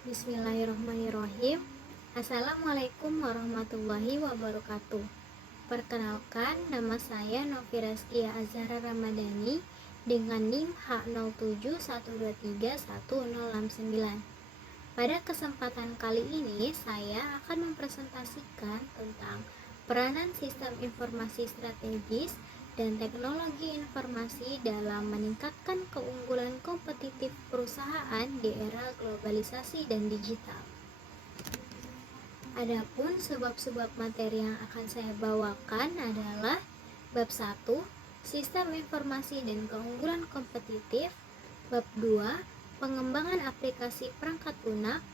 Bismillahirrahmanirrahim. Assalamualaikum warahmatullahi wabarakatuh. Perkenalkan, nama saya Novi Raskia Azhara Ramadhani dengan NIM H071231069. Pada kesempatan kali ini, saya akan mempresentasikan tentang peranan sistem informasi strategis dan teknologi informasi dalam meningkatkan keunggulan kompetitif perusahaan di era globalisasi dan digital. Adapun sebab-sebab materi yang akan saya bawakan adalah bab 1, sistem informasi dan keunggulan kompetitif, bab 2, pengembangan aplikasi perangkat lunak,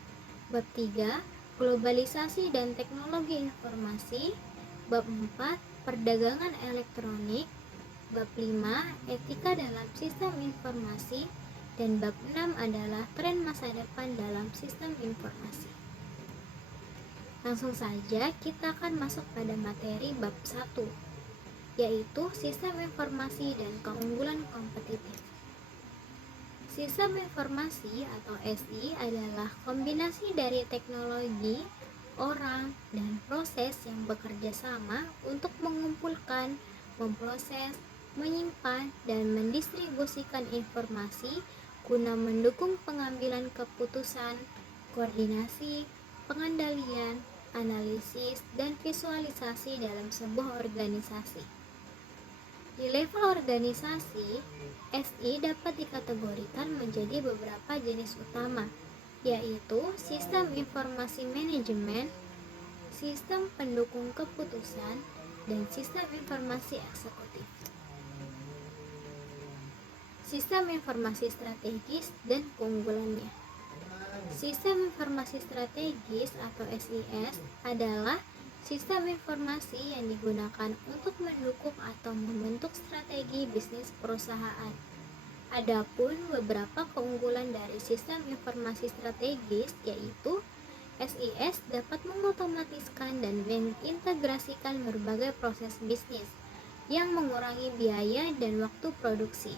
bab 3, globalisasi dan teknologi informasi, bab 4, perdagangan elektronik, bab 5, etika dalam sistem informasi, dan bab 6 adalah tren masa depan dalam sistem informasi. Langsung saja kita akan masuk pada materi bab 1, yaitu sistem informasi dan keunggulan kompetitif. Sistem informasi atau SI adalah kombinasi dari teknologi, orang, dan proses yang bekerja sama untuk mengumpulkan, memproses, menyimpan, dan mendistribusikan informasi guna mendukung pengambilan keputusan, koordinasi, pengendalian, analisis, dan visualisasi dalam sebuah organisasi. Di level organisasi, SI dapat dikategorikan menjadi beberapa jenis utama, yaitu sistem informasi manajemen, sistem pendukung keputusan, dan sistem informasi eksekutif. Sistem informasi strategis dan keunggulannya. Sistem informasi strategis atau SIS adalah sistem informasi yang digunakan untuk mendukung atau membentuk strategi bisnis perusahaan. Adapun beberapa keunggulan dari sistem informasi strategis yaitu SIS dapat mengotomatiskan dan mengintegrasikan berbagai proses bisnis yang mengurangi biaya dan waktu produksi.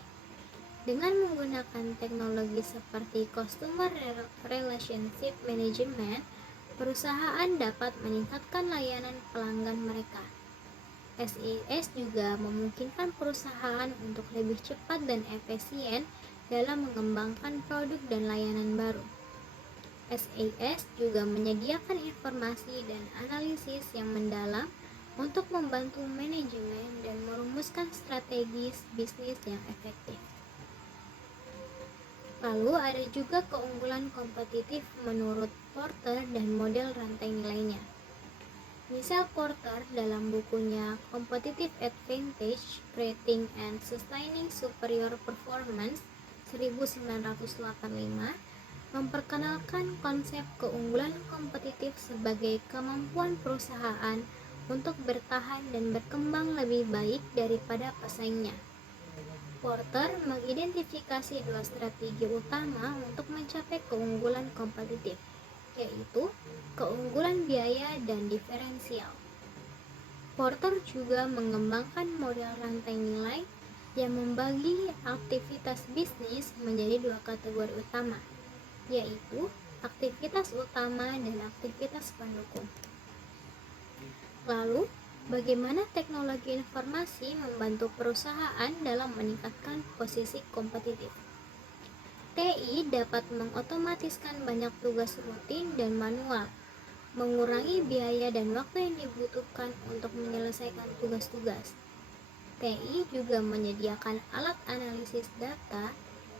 Dengan menggunakan teknologi seperti Customer Relationship Management, perusahaan dapat meningkatkan layanan pelanggan mereka. SIS juga memungkinkan perusahaan untuk lebih cepat dan efisien dalam mengembangkan produk dan layanan baru. SIS juga menyediakan informasi dan analisis yang mendalam untuk membantu manajemen dan merumuskan strategi bisnis yang efektif. Lalu ada juga keunggulan kompetitif menurut Porter dan model rantai nilainya. Misal Porter dalam bukunya Competitive Advantage, Creating and Sustaining Superior Performance 1985 memperkenalkan konsep keunggulan kompetitif sebagai kemampuan perusahaan untuk bertahan dan berkembang lebih baik daripada pesaingnya. Porter mengidentifikasi dua strategi utama untuk mencapai keunggulan kompetitif, yaitu keunggulan biaya dan diferensial. Porter juga mengembangkan model rantai nilai yang membagi aktivitas bisnis menjadi dua kategori utama, yaitu aktivitas utama dan aktivitas pendukung. Lalu, bagaimana teknologi informasi membantu perusahaan dalam meningkatkan posisi kompetitif? TI dapat mengotomatiskan banyak tugas rutin dan manual, mengurangi biaya dan waktu yang dibutuhkan untuk menyelesaikan tugas-tugas. TI juga menyediakan alat analisis data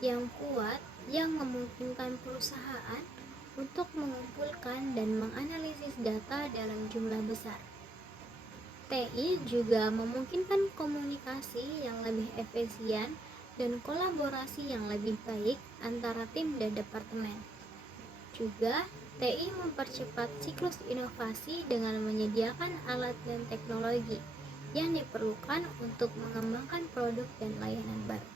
yang kuat yang memungkinkan perusahaan untuk mengumpulkan dan menganalisis data dalam jumlah besar. TI juga memungkinkan komunikasi yang lebih efisien dan kolaborasi yang lebih baik antara tim dan departemen. Juga, TI mempercepat siklus inovasi dengan menyediakan alat dan teknologi yang diperlukan untuk mengembangkan produk dan layanan baru.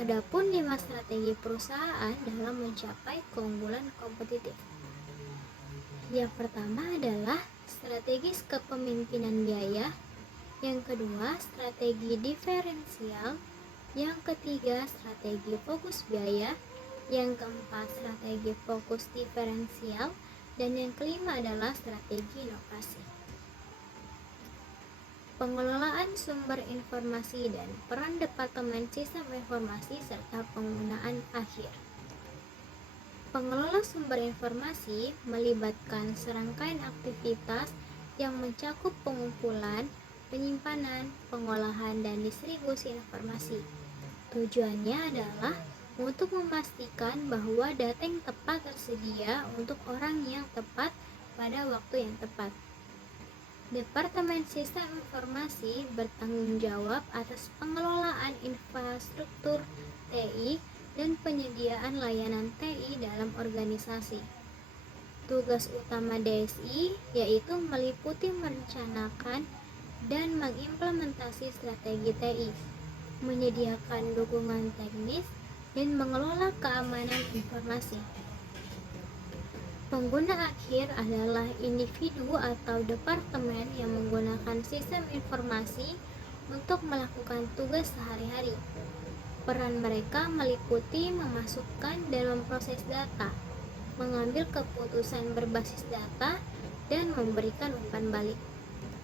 Adapun 5 strategi perusahaan dalam mencapai keunggulan kompetitif. Yang pertama adalah strategis kepemimpinan biaya, yang kedua strategi diferensial, yang ketiga strategi fokus biaya, Yang keempat, strategi fokus diferensial. Dan yang kelima adalah strategi inovasi. Pengelolaan sumber informasi dan peran Departemen Sistem Informasi serta penggunaan akhir. Pengelola sumber informasi melibatkan serangkaian aktivitas yang mencakup pengumpulan, penyimpanan, pengolahan, dan distribusi informasi. Tujuannya adalah untuk memastikan bahwa data yang tepat tersedia untuk orang yang tepat pada waktu yang tepat. Departemen Sistem Informasi bertanggung jawab atas pengelolaan infrastruktur TI dan penyediaan layanan TI dalam organisasi. Tugas utama DSI yaitu meliputi merencanakan dan mengimplementasi strategi TI, menyediakan dukungan teknis, dan mengelola keamanan informasi. Pengguna akhir adalah individu atau departemen yang menggunakan sistem informasi untuk melakukan tugas sehari-hari. Peran mereka meliputi memasukkan dalam proses data, mengambil keputusan berbasis data, dan memberikan umpan balik.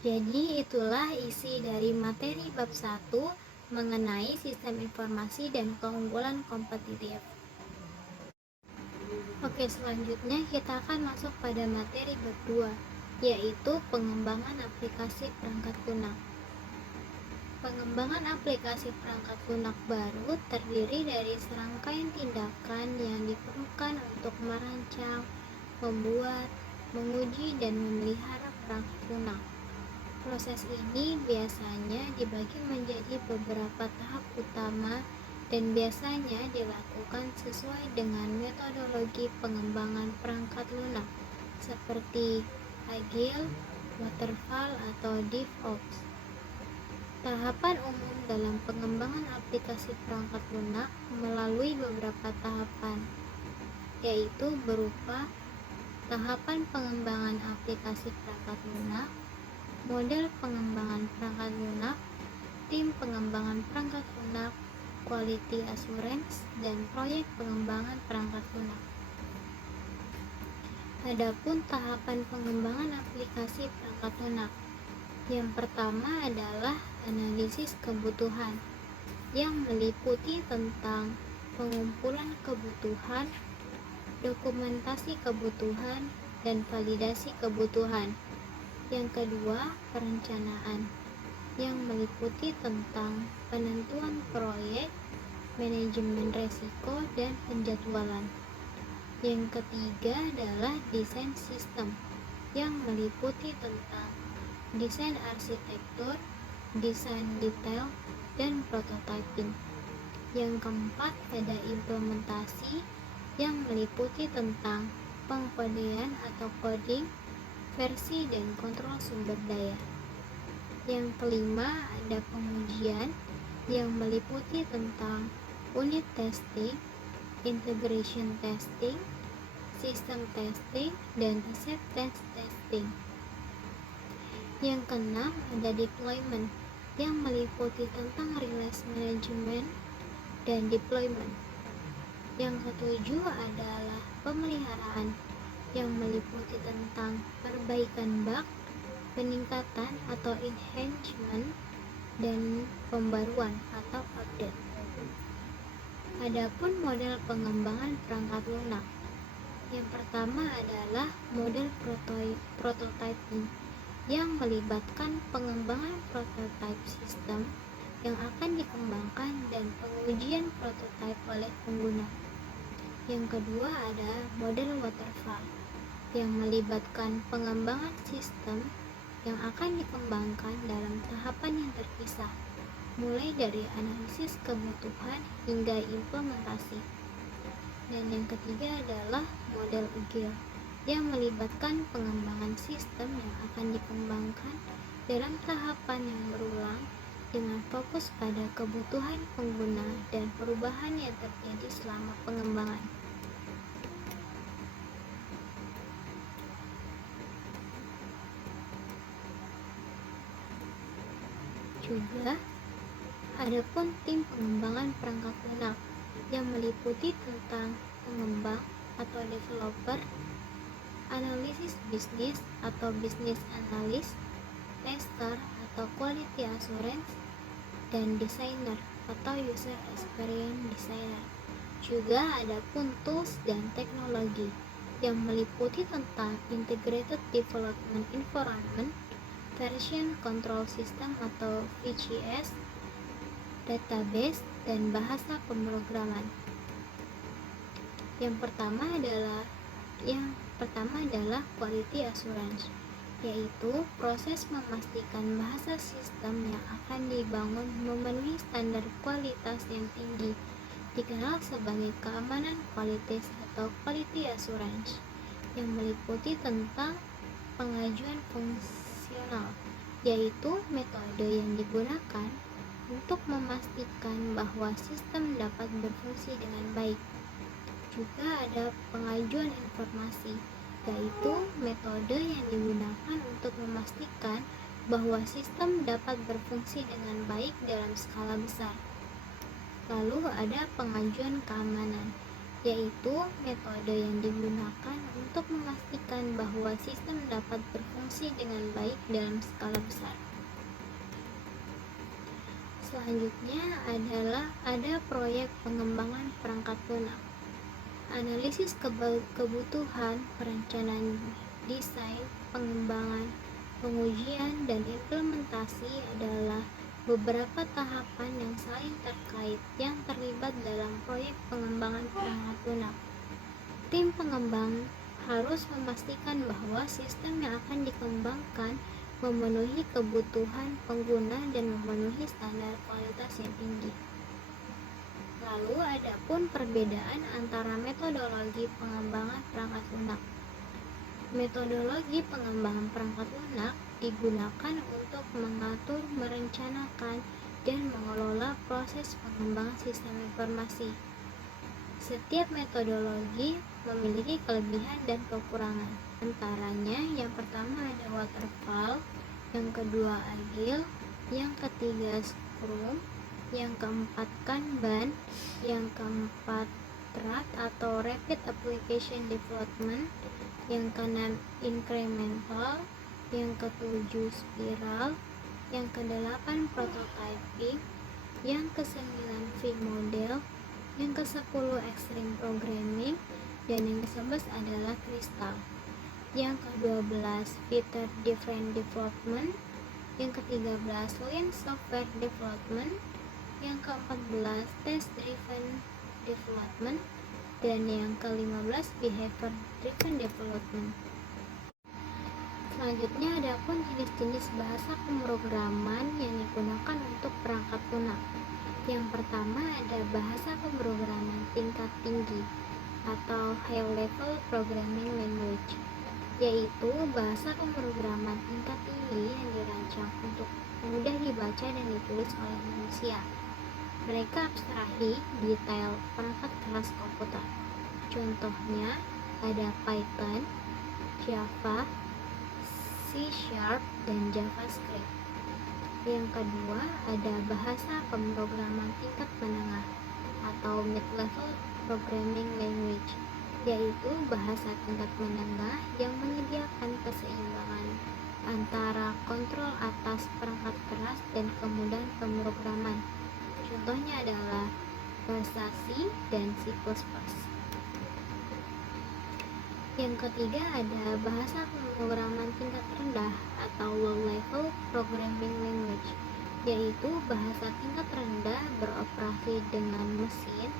Jadi itulah isi dari materi bab 1 mengenai sistem informasi dan keunggulan kompetitif. Oke, selanjutnya kita akan masuk pada materi bab 2, yaitu pengembangan aplikasi perangkat lunak. Pengembangan aplikasi perangkat lunak baru terdiri dari serangkaian tindakan yang diperlukan untuk merancang, membuat, menguji, dan memelihara perangkat lunak. Proses ini biasanya dibagi menjadi beberapa tahap utama dan biasanya dilakukan sesuai dengan metodologi pengembangan perangkat lunak seperti Agile, Waterfall, atau DevOps. Tahapan umum dalam pengembangan aplikasi perangkat lunak melalui beberapa tahapan, yaitu berupa tahapan pengembangan aplikasi perangkat lunak, model pengembangan perangkat lunak, tim pengembangan perangkat lunak, quality assurance, dan proyek pengembangan perangkat lunak. Adapun tahapan pengembangan aplikasi perangkat lunak, yang pertama adalah analisis kebutuhan, yang meliputi tentang pengumpulan kebutuhan, dokumentasi kebutuhan, dan validasi kebutuhan. Yang kedua, perencanaan, yang meliputi tentang penentuan proyek, manajemen resiko, dan penjadwalan. Yang ketiga adalah desain sistem, yang meliputi tentang desain arsitektur, desain detail, dan prototyping. Yang keempat ada implementasi, yang meliputi tentang pengkodean atau coding, versi, dan kontrol sumber daya. Yang kelima ada pengujian, yang meliputi tentang unit testing, integration testing, system testing, dan acceptance testing. Yang keenam ada deployment, yang meliputi tentang release management dan deployment. Yang ketujuh adalah pemeliharaan, yang meliputi tentang perbaikan bug, peningkatan atau enhancement, dan pembaruan atau update. Adapun model pengembangan perangkat lunak, yang pertama adalah model prototyping, yang melibatkan pengembangan prototype sistem yang akan dikembangkan dan pengujian prototype oleh pengguna. Yang kedua ada model waterfall, yang melibatkan pengembangan sistem yang akan dikembangkan dalam tahapan yang terpisah, mulai dari analisis kebutuhan hingga implementasi. Dan yang ketiga adalah model agile, yang melibatkan pengembangan sistem yang akan dikembangkan dalam tahapan yang berulang dengan fokus pada kebutuhan pengguna dan perubahan yang terjadi selama pengembangan. Juga, adapun tim pengembangan perangkat lunak, yang meliputi tentang pengembang atau developer, analisis bisnis atau business analyst, tester atau quality assurance, dan desainer atau user experience designer. Juga ada pun tools dan teknologi yang meliputi tentang integrated development environment, version control system atau VCS, database, dan bahasa pemrograman. Yang pertama adalah quality assurance, yaitu proses memastikan bahasa sistem yang akan dibangun memenuhi standar kualitas yang tinggi, dikenal sebagai keamanan kualitas atau quality assurance, yang meliputi tentang pengajuan fungsional, yaitu metode yang digunakan untuk memastikan bahwa sistem dapat berfungsi dengan baik. Juga ada pengajuan informasi, yaitu metode yang digunakan untuk memastikan bahwa sistem dapat berfungsi dengan baik dalam skala besar. Lalu ada pengajuan keamanan, yaitu metode yang digunakan untuk memastikan bahwa sistem dapat berfungsi dengan baik dalam skala besar. Selanjutnya ada proyek pengembangan perangkat lunak. Analisis kebutuhan, perencanaan, desain, pengembangan, pengujian, dan implementasi adalah beberapa tahapan yang saling terkait yang terlibat dalam proyek pengembangan perangkat lunak. Tim pengembang harus memastikan bahwa sistem yang akan dikembangkan memenuhi kebutuhan pengguna dan memenuhi standar kualitas yang tinggi. Lalu ada pun perbedaan antara metodologi pengembangan perangkat lunak. Metodologi pengembangan perangkat lunak digunakan untuk mengatur, merencanakan, dan mengelola proses pengembangan sistem informasi. Setiap metodologi memiliki kelebihan dan kekurangan. Antaranya, yang pertama ada waterfall, yang kedua agile, yang ketiga scrum, yang keempat kanban, yang keempat RAD atau rapid application development, yang keenam incremental, yang ketujuh spiral, yang kedelapan prototyping, yang kesembilan V-model, yang ke-10 extreme programming, dan yang ke-11 adalah crystal. Yang ke-12 feature driven development, yang ke-13 lean software development, yang ke-14 test driven development, dan yang ke-15 behavior driven development. Selanjutnya ada pun jenis-jenis bahasa pemrograman yang digunakan untuk perangkat lunak. Yang pertama ada bahasa pemrograman tingkat tinggi atau high level programming language, yaitu bahasa pemrograman tingkat tinggi yang dirancang untuk mudah dibaca dan ditulis oleh manusia. Mereka abstrahi detail perangkat keras komputer. Contohnya ada Python, Java, C#, dan JavaScript. Yang kedua ada bahasa pemrograman tingkat menengah atau mid-level programming language, yaitu bahasa tingkat menengah yang menyediakan keseimbangan antara kontrol atas perangkat keras dan kemudahan pemrograman. Contohnya adalah bahasa C dan C++. Yang ketiga ada bahasa pemrograman tingkat rendah atau low level programming language, yaitu bahasa tingkat rendah beroperasi dengan mesin,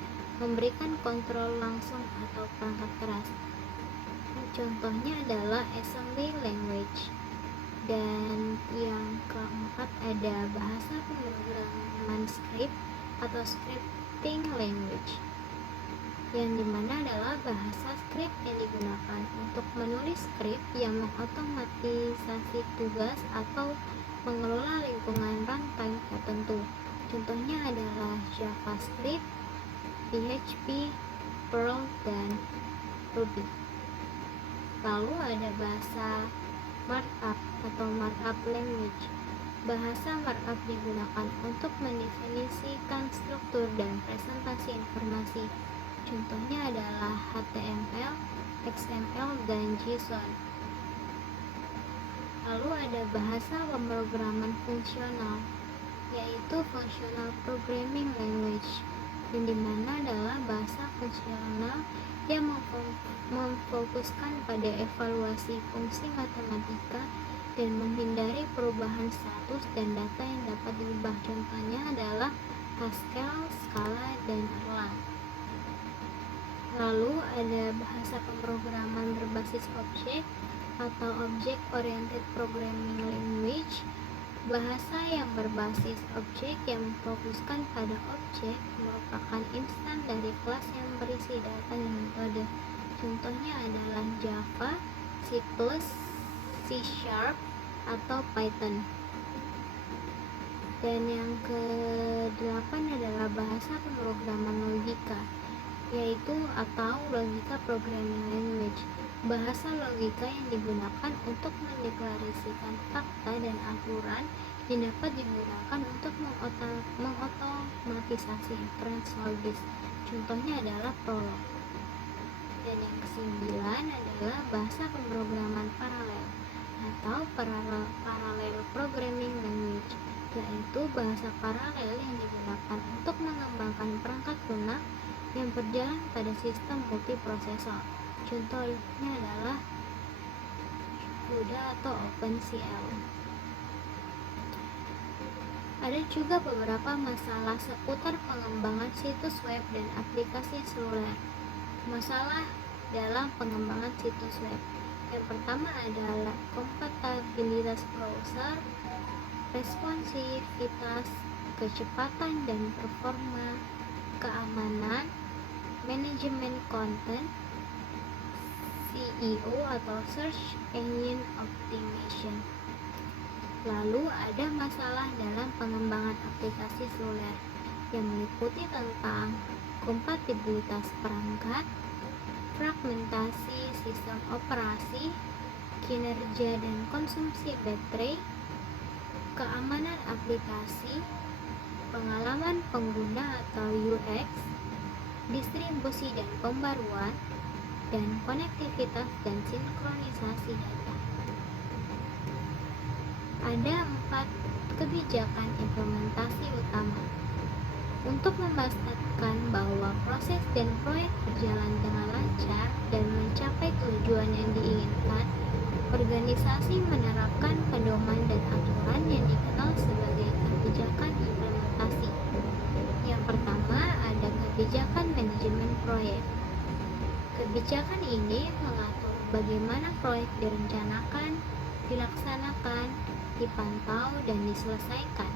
memberikan kontrol langsung atau perangkat keras. Contohnya adalah assembly language. Dan yang keempat ada bahasa pemrograman script atau scripting language, yang dimana adalah bahasa script yang digunakan untuk menulis script yang mengotomatisasi tugas atau mengelola lingkungan runtime tertentu. Contohnya adalah JavaScript, PHP, Perl, dan Ruby. Lalu ada bahasa markup atau markup language. Bahasa markup digunakan untuk mendefinisikan struktur dan presentasi informasi. Contohnya adalah HTML, XML, dan JSON. Lalu ada bahasa pemrograman fungsional, yaitu Functional Programming Language, yang dimana adalah bahasa fungsional yang memfokuskan pada evaluasi fungsi matematika dan menghindari perubahan status dan data yang dapat diubah. Contohnya adalah Haskell, Scala, dan Erlang. Lalu ada bahasa pemrograman berbasis objek atau Object Oriented Programming Language, bahasa yang berbasis objek yang memfokuskan pada objek, merupakan instan dari kelas yang berisi data dan metode. Contohnya adalah Java, C++, C#, atau Python. Dan yang ke-8 adalah bahasa pemrograman logika, yaitu atau Logika Programming Language, bahasa logika yang digunakan untuk mendeklarasikan fakta dan aturan yang dapat digunakan untuk mengotomatisasi inference logis. Contohnya adalah Prolog. Dan yang ke-9 adalah bahasa pemrograman paralel atau Parallel Programming Language, yaitu bahasa paralel yang digunakan untuk mengembangkan perangkat lunak yang berjalan pada sistem multiprosesor. Contohnya adalah CUDA atau OpenCL. Ada juga beberapa masalah seputar pengembangan situs web dan aplikasi seluler. Masalah dalam pengembangan situs web. Yang pertama adalah kompatibilitas browser, responsivitas, kecepatan dan performa, keamanan, manajemen konten, SEO atau Search Engine Optimization. Lalu ada masalah dalam pengembangan aplikasi seluler yang meliputi tentang kompatibilitas perangkat, fragmentasi sistem operasi, kinerja dan konsumsi baterai, keamanan aplikasi, pengalaman pengguna atau UX, distribusi dan pembaruan, dan konektivitas dan sinkronisasi data. Ada 4 kebijakan implementasi utama. Untuk memastikan bahwa proses dan proyek berjalan dengan lancar dan mencapai tujuan yang diinginkan, organisasi menerapkan pedoman dan aturan yang dikenal sebagai kebijakan implementasi. Yang pertama ada kebijakan manajemen proyek. Kebijakan ini mengatur bagaimana proyek direncanakan, dilaksanakan, dipantau, dan diselesaikan.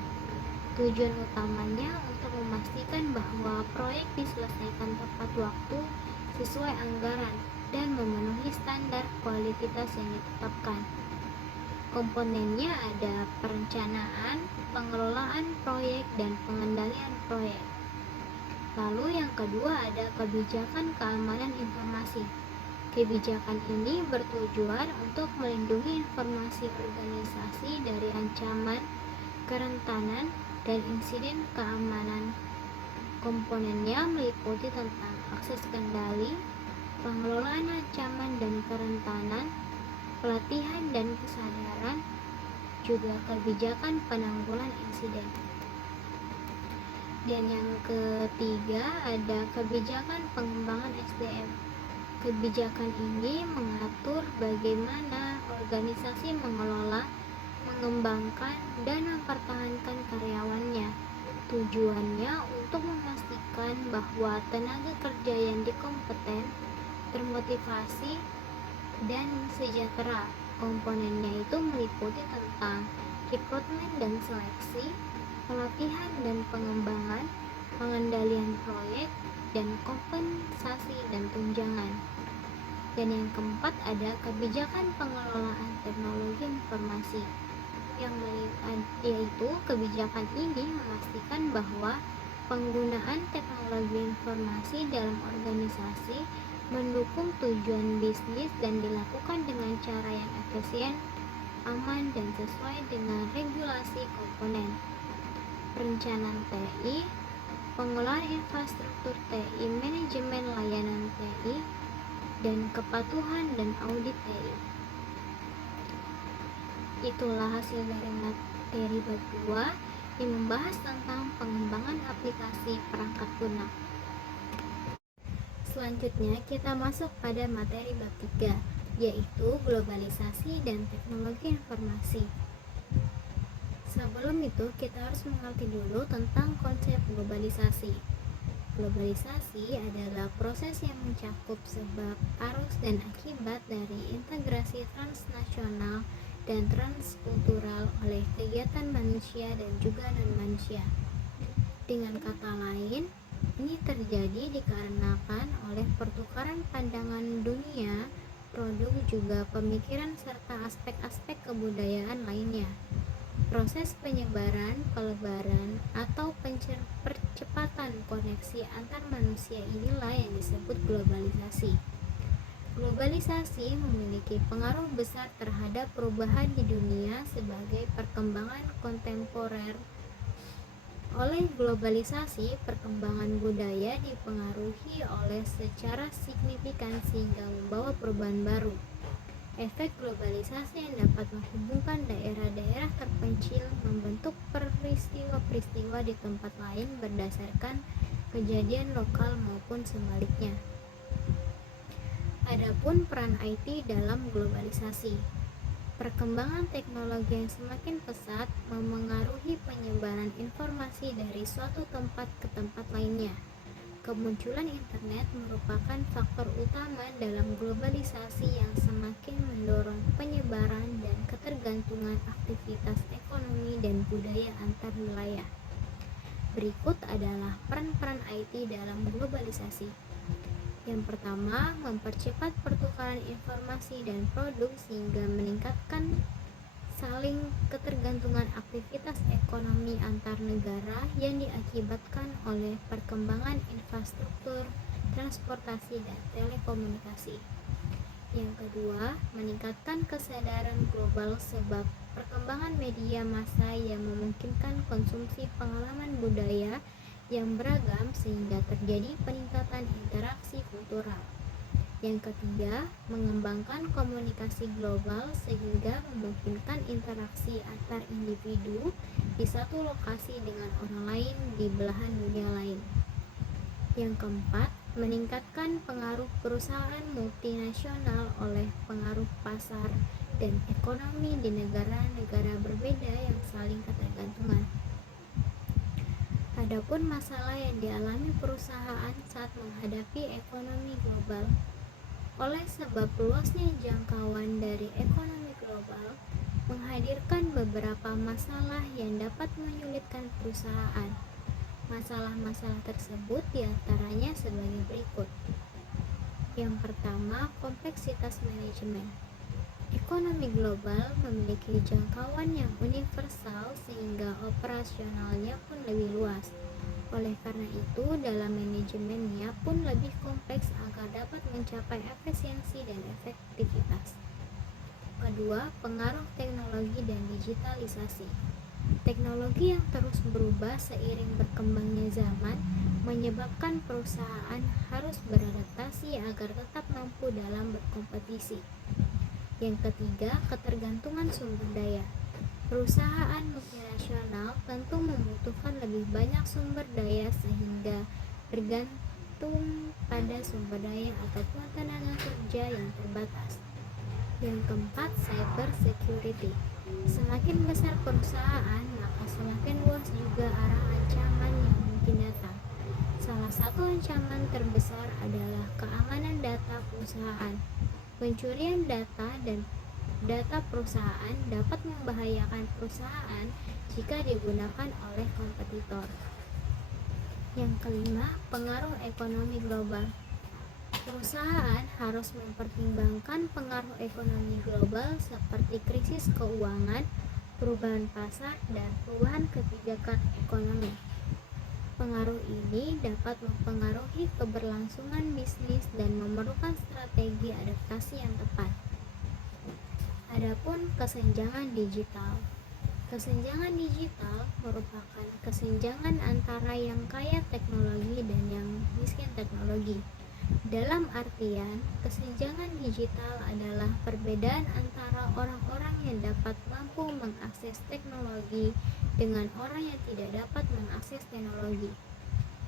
Tujuan utamanya untuk memastikan bahwa proyek diselesaikan tepat waktu, sesuai anggaran, dan memenuhi standar kualitas yang ditetapkan. Komponennya ada perencanaan, pengelolaan proyek, dan pengendalian proyek. Lalu yang kedua ada kebijakan keamanan informasi. Kebijakan ini bertujuan untuk melindungi informasi organisasi dari ancaman, kerentanan, dan insiden keamanan. Komponennya meliputi tentang akses kendali, pengelolaan ancaman dan kerentanan, pelatihan dan kesadaran, juga kebijakan penanggulangan insiden. Dan yang ketiga ada kebijakan pengembangan SDM. Kebijakan ini mengatur bagaimana organisasi mengelola, mengembangkan, dan mempertahankan karyawannya. Tujuannya untuk memastikan bahwa tenaga kerja yang kompeten, termotivasi, dan sejahtera. Komponennya itu meliputi tentang rekrutmen dan seleksi, pelatihan dan pengembangan, pengendalian proyek, dan kompensasi dan tunjangan. Dan yang keempat ada kebijakan pengelolaan teknologi informasi, yaitu kebijakan ini memastikan bahwa penggunaan teknologi informasi dalam organisasi mendukung tujuan bisnis dan dilakukan dengan cara yang efisien, aman, dan sesuai dengan regulasi komponen. Perencanaan TI, pengelolaan infrastruktur TI, manajemen layanan TI, dan kepatuhan dan audit TI. Itulah hasil dari materi bab 2 yang membahas tentang pengembangan aplikasi perangkat lunak. Selanjutnya kita masuk pada materi bab 3, yaitu globalisasi dan teknologi informasi. Sebelum itu kita harus mengerti dulu tentang konsep globalisasi. Globalisasi adalah proses yang mencakup sebab, arus, dan akibat dari integrasi transnasional dan transkultural oleh kegiatan manusia dan juga non-manusia. Dengan kata lain, ini terjadi dikarenakan oleh pertukaran pandangan dunia, produk, juga pemikiran serta aspek-aspek kebudayaan lainnya. Proses penyebaran, pelebaran, atau percepatan koneksi antar manusia inilah yang disebut globalisasi. Globalisasi memiliki pengaruh besar terhadap perubahan di dunia sebagai perkembangan kontemporer. Oleh globalisasi, perkembangan budaya dipengaruhi oleh secara signifikan sehingga membawa perubahan baru. Efek globalisasi yang dapat menghubungkan daerah-daerah terpencil membentuk peristiwa-peristiwa di tempat lain berdasarkan kejadian lokal maupun sebaliknya. Adapun peran IT dalam globalisasi. Perkembangan teknologi yang semakin pesat memengaruhi penyebaran informasi dari suatu tempat ke tempat lainnya. Kemunculan internet merupakan faktor utama dalam globalisasi yang semakin mendorong penyebaran dan ketergantungan aktivitas ekonomi dan budaya antar wilayah. Berikut adalah peran-peran IT dalam globalisasi. Yang pertama, mempercepat pertukaran informasi dan produk sehingga meningkatkan saling ketergantungan aktivitas ekonomi antar negara yang diakibatkan oleh perkembangan infrastruktur, transportasi, dan telekomunikasi. Yang kedua, meningkatkan kesadaran global sebab perkembangan media massa yang memungkinkan konsumsi pengalaman budaya yang beragam sehingga terjadi peningkatan interaksi kultural. Yang ketiga, mengembangkan komunikasi global sehingga memungkinkan interaksi antar individu di satu lokasi dengan orang lain di belahan dunia lain. Yang keempat, meningkatkan pengaruh perusahaan multinasional oleh pengaruh pasar dan ekonomi di negara-negara berbeda yang saling ketergantungan. Adapun masalah yang dialami perusahaan saat menghadapi ekonomi global. Oleh sebab luasnya jangkauan dari ekonomi global menghadirkan beberapa masalah yang dapat menyulitkan perusahaan. Masalah-masalah tersebut diantaranya sebagai berikut. Yang pertama, kompleksitas manajemen. Ekonomi global memiliki jangkauan yang universal sehingga operasionalnya pun lebih luas. Oleh karena itu, dalam manajemennya pun lebih kompleks agar dapat mencapai efisiensi dan efektivitas. Kedua, pengaruh teknologi dan digitalisasi. Teknologi yang terus berubah seiring berkembangnya zaman menyebabkan perusahaan harus beradaptasi agar tetap mampu dalam berkompetisi. Yang ketiga, ketergantungan sumber daya. Perusahaan multinasional tentu membutuhkan lebih banyak sumber daya sehingga bergantung pada sumber daya ataupun tenaga kerja yang terbatas. Yang keempat, cyber security. Semakin besar perusahaan, maka semakin luas juga arah ancaman yang mungkin datang. Salah satu ancaman terbesar adalah keamanan data perusahaan. Pencurian data dan data perusahaan dapat membahayakan perusahaan jika digunakan oleh kompetitor. Yang kelima, pengaruh ekonomi global. Perusahaan harus mempertimbangkan pengaruh ekonomi global seperti krisis keuangan, perubahan pasar, dan perubahan kebijakan ekonomi. Pengaruh ini dapat mempengaruhi keberlangsungan bisnis dan memerlukan strategi adaptasi yang tepat. Adapun kesenjangan digital. Kesenjangan digital merupakan kesenjangan antara yang kaya teknologi dan yang miskin teknologi. Dalam artian, kesenjangan digital adalah perbedaan antara orang-orang yang dapat mampu mengakses teknologi dengan orang yang tidak dapat mengakses teknologi.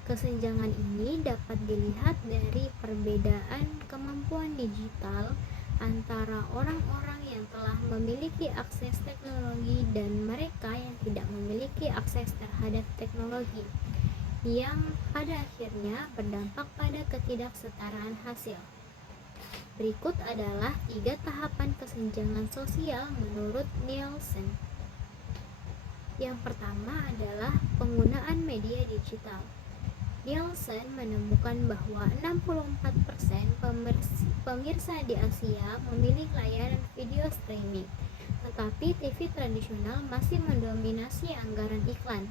Kesenjangan ini dapat dilihat dari perbedaan kemampuan digital antara orang-orang yang telah memiliki akses teknologi dan mereka yang tidak memiliki akses terhadap teknologi, yang pada akhirnya berdampak pada ketidaksetaraan hasil. Berikut adalah 3 tahapan kesenjangan sosial menurut Nielsen. Yang pertama adalah penggunaan media digital. Nielsen menemukan bahwa 64% pemirsa di Asia memilih layanan video streaming, tetapi TV tradisional masih mendominasi anggaran iklan.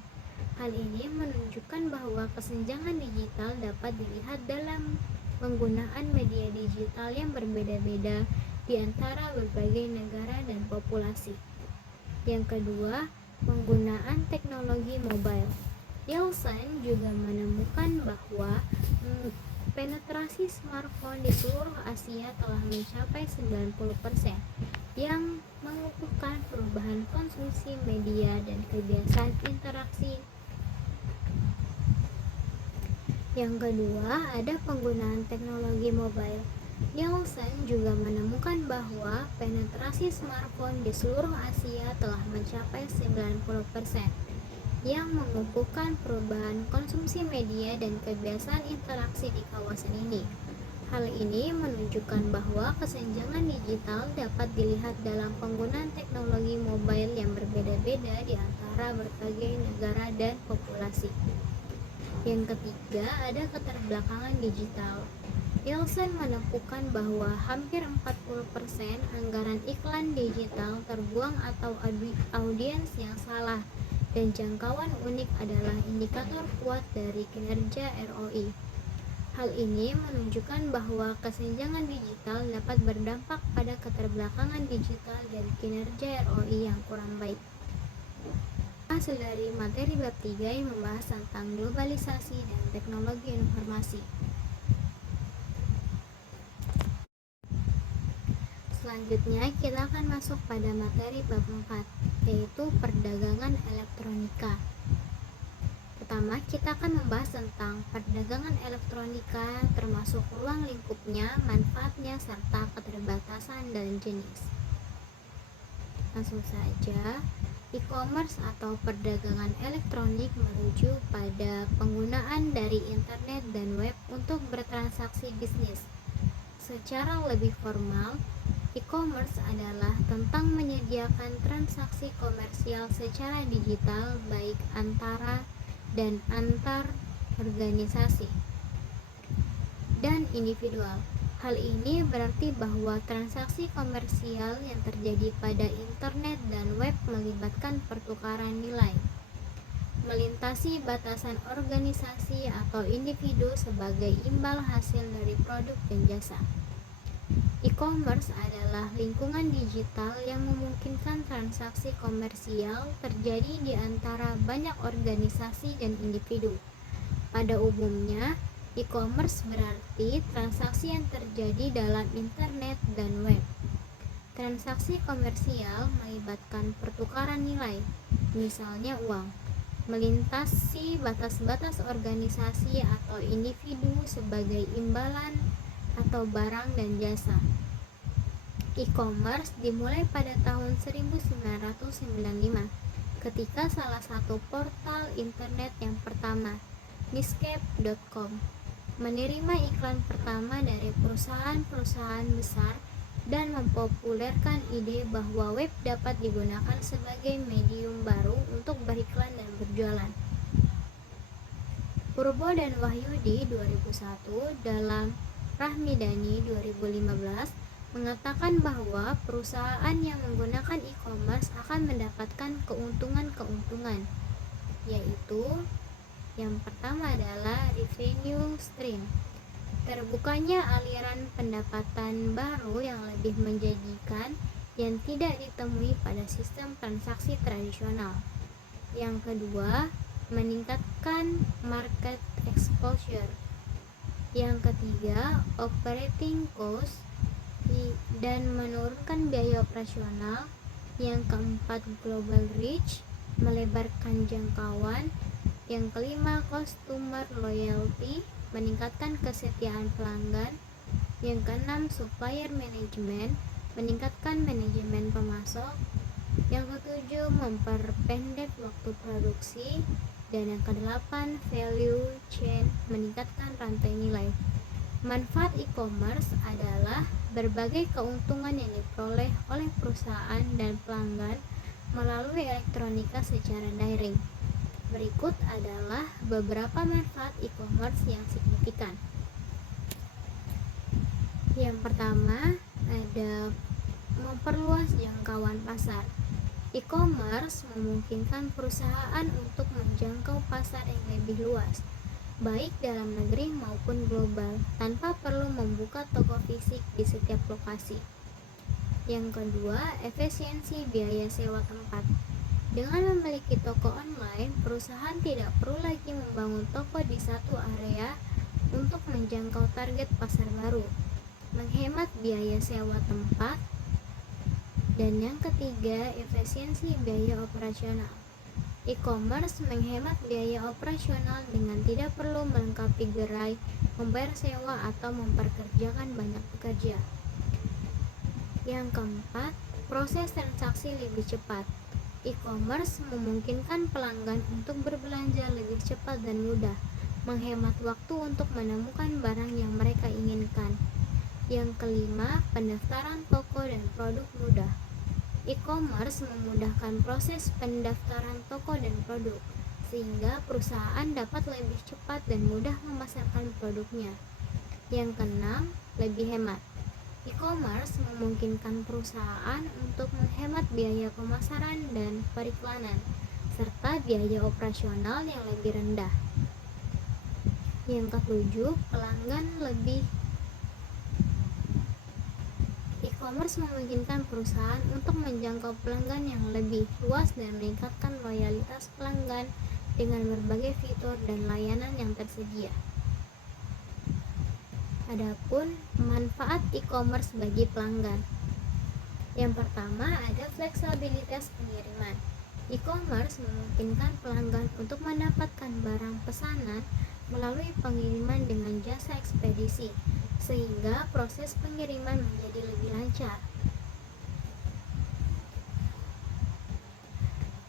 Hal ini menunjukkan bahwa kesenjangan digital dapat dilihat dalam penggunaan media digital yang berbeda-beda di antara berbagai negara dan populasi. Yang kedua, penggunaan teknologi mobile. Nielsen juga menemukan bahwa penetrasi smartphone di seluruh Asia telah mencapai 90%, yang mengukuhkan perubahan konsumsi media dan kebiasaan interaksi. Yang kedua, ada penggunaan teknologi mobile. Nielsen juga menemukan bahwa penetrasi smartphone di seluruh Asia telah mencapai 90%, yang mengukuhkan perubahan konsumsi media dan kebiasaan interaksi di kawasan ini. Hal ini menunjukkan bahwa kesenjangan digital dapat dilihat dalam penggunaan teknologi mobile yang berbeda-beda di antara berbagai negara dan populasi. Yang ketiga, ada keterbelakangan digital. Nielsen menemukan bahwa hampir 40% anggaran iklan digital terbuang atau audiens yang salah, dan jangkauan unik adalah indikator kuat dari kinerja ROI. Hal ini menunjukkan bahwa kesenjangan digital dapat berdampak pada keterbelakangan digital dan kinerja ROI yang kurang baik. Hasil dari materi bab 3 yang membahas tentang globalisasi dan teknologi informasi. Selanjutnya kita akan masuk pada materi bab 4, yaitu perdagangan elektronika. Pertama, kita akan membahas tentang perdagangan elektronika, termasuk ruang lingkupnya, manfaatnya, serta keterbatasan dan jenis. Langsung saja, e-commerce atau perdagangan elektronik merujuk pada penggunaan dari internet dan web untuk bertransaksi bisnis. Secara lebih formal, e-commerce adalah tentang menyediakan transaksi komersial secara digital baik antara dan antar organisasi dan individual. Hal ini berarti bahwa transaksi komersial yang terjadi pada internet dan web melibatkan pertukaran nilai, melintasi batasan organisasi atau individu sebagai imbal hasil dari produk dan jasa. E-commerce adalah lingkungan digital yang memungkinkan transaksi komersial terjadi di antara banyak organisasi dan individu. Pada umumnya, e-commerce berarti transaksi yang terjadi dalam internet dan web. Transaksi komersial melibatkan pertukaran nilai, misalnya uang, melintasi batas-batas organisasi atau individu sebagai imbalan atau barang dan jasa. E-commerce dimulai pada tahun 1995 ketika salah satu portal internet yang pertama, Netscape.com, menerima iklan pertama dari perusahaan-perusahaan besar dan mempopulerkan ide bahwa web dapat digunakan sebagai medium baru untuk beriklan dan berjualan. Purbo dan Wahyudi 2001 dalam Rahmidani 2015 mengatakan bahwa perusahaan yang menggunakan e-commerce akan mendapatkan keuntungan-keuntungan, yaitu yang pertama adalah revenue stream, terbukanya aliran pendapatan baru yang lebih menjanjikan, yang tidak ditemui pada sistem transaksi tradisional. Yang kedua, meningkatkan market exposure. Yang ketiga, operating cost dan menurunkan biaya operasional. Yang keempat, global reach, melebarkan jangkauan. Yang kelima, customer loyalty, meningkatkan kesetiaan pelanggan. Yang keenam, supplier management, meningkatkan manajemen pemasok. Yang ketujuh, memperpendek waktu produksi. Dan yang kedelapan, value chain, meningkatkan rantai nilai. Manfaat e-commerce adalah berbagai keuntungan yang diperoleh oleh perusahaan dan pelanggan melalui elektronika secara daring. Berikut adalah beberapa manfaat e-commerce yang signifikan. Yang pertama, ada memperluas jangkauan pasar. E-commerce memungkinkan perusahaan untuk menjangkau pasar yang lebih luas, baik dalam negeri maupun global, tanpa perlu membuka toko fisik di setiap lokasi. Yang kedua, efisiensi biaya sewa tempat. Dengan memiliki toko online, perusahaan tidak perlu lagi membangun toko di satu area untuk menjangkau target pasar baru, menghemat biaya sewa tempat. Dan yang ketiga, efisiensi biaya operasional. E-commerce menghemat biaya operasional dengan tidak perlu melengkapi gerai, membayar sewa, atau memperkerjakan banyak pekerja. Yang keempat, proses transaksi lebih cepat. E-commerce memungkinkan pelanggan untuk berbelanja lebih cepat dan mudah, menghemat waktu untuk menemukan barang yang mereka inginkan. Yang kelima, pendaftaran toko dan produk mudah. E-commerce memudahkan proses pendaftaran toko dan produk, sehingga perusahaan dapat lebih cepat dan mudah memasarkan produknya. Yang keenam, lebih hemat. E-commerce memungkinkan perusahaan untuk menghemat biaya pemasaran dan periklanan, serta biaya operasional yang lebih rendah. Yang ketujuh, pelanggan lebih. E-commerce memungkinkan perusahaan untuk menjangkau pelanggan yang lebih luas dan meningkatkan loyalitas pelanggan dengan berbagai fitur dan layanan yang tersedia. Adapun manfaat e-commerce bagi pelanggan. Yang pertama, ada fleksibilitas pengiriman. E-commerce memungkinkan pelanggan untuk mendapatkan barang pesanan melalui pengiriman dengan jasa ekspedisi, sehingga proses pengiriman menjadi lebih lancar.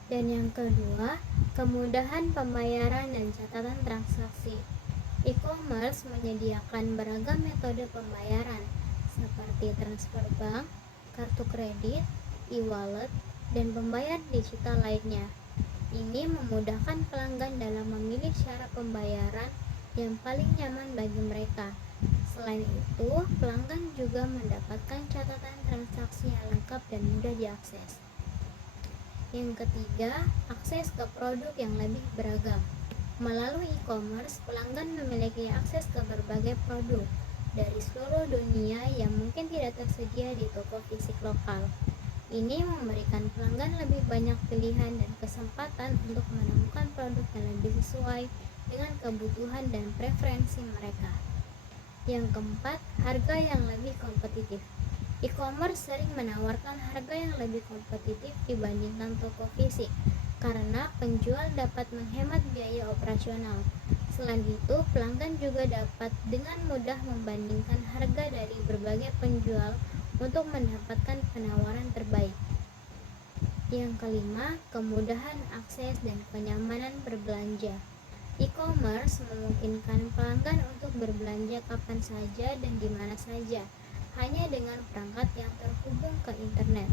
Dan yang kedua, kemudahan pembayaran dan catatan transaksi. E-commerce menyediakan beragam metode pembayaran seperti transfer bank, kartu kredit, e-wallet, dan pembayar digital lainnya. Ini memudahkan pelanggan dalam memilih cara pembayaran yang paling nyaman bagi mereka. Selain itu, pelanggan juga mendapatkan catatan transaksi yang lengkap dan mudah diakses. Yang ketiga, akses ke produk yang lebih beragam. Melalui e-commerce, pelanggan memiliki akses ke berbagai produk dari seluruh dunia yang mungkin tidak tersedia di toko fisik lokal. Ini memberikan pelanggan lebih banyak pilihan dan kesempatan untuk menemukan produk yang lebih sesuai dengan kebutuhan dan preferensi mereka. Yang keempat, harga yang lebih kompetitif. E-commerce sering menawarkan harga yang lebih kompetitif dibandingkan toko fisik, karena penjual dapat menghemat biaya operasional. Selain itu, pelanggan juga dapat dengan mudah membandingkan harga dari berbagai penjual untuk mendapatkan penawaran terbaik. Yang kelima, kemudahan akses dan kenyamanan berbelanja. E-commerce memungkinkan pelanggan untuk berbelanja kapan saja dan di mana saja, hanya dengan perangkat yang terhubung ke internet.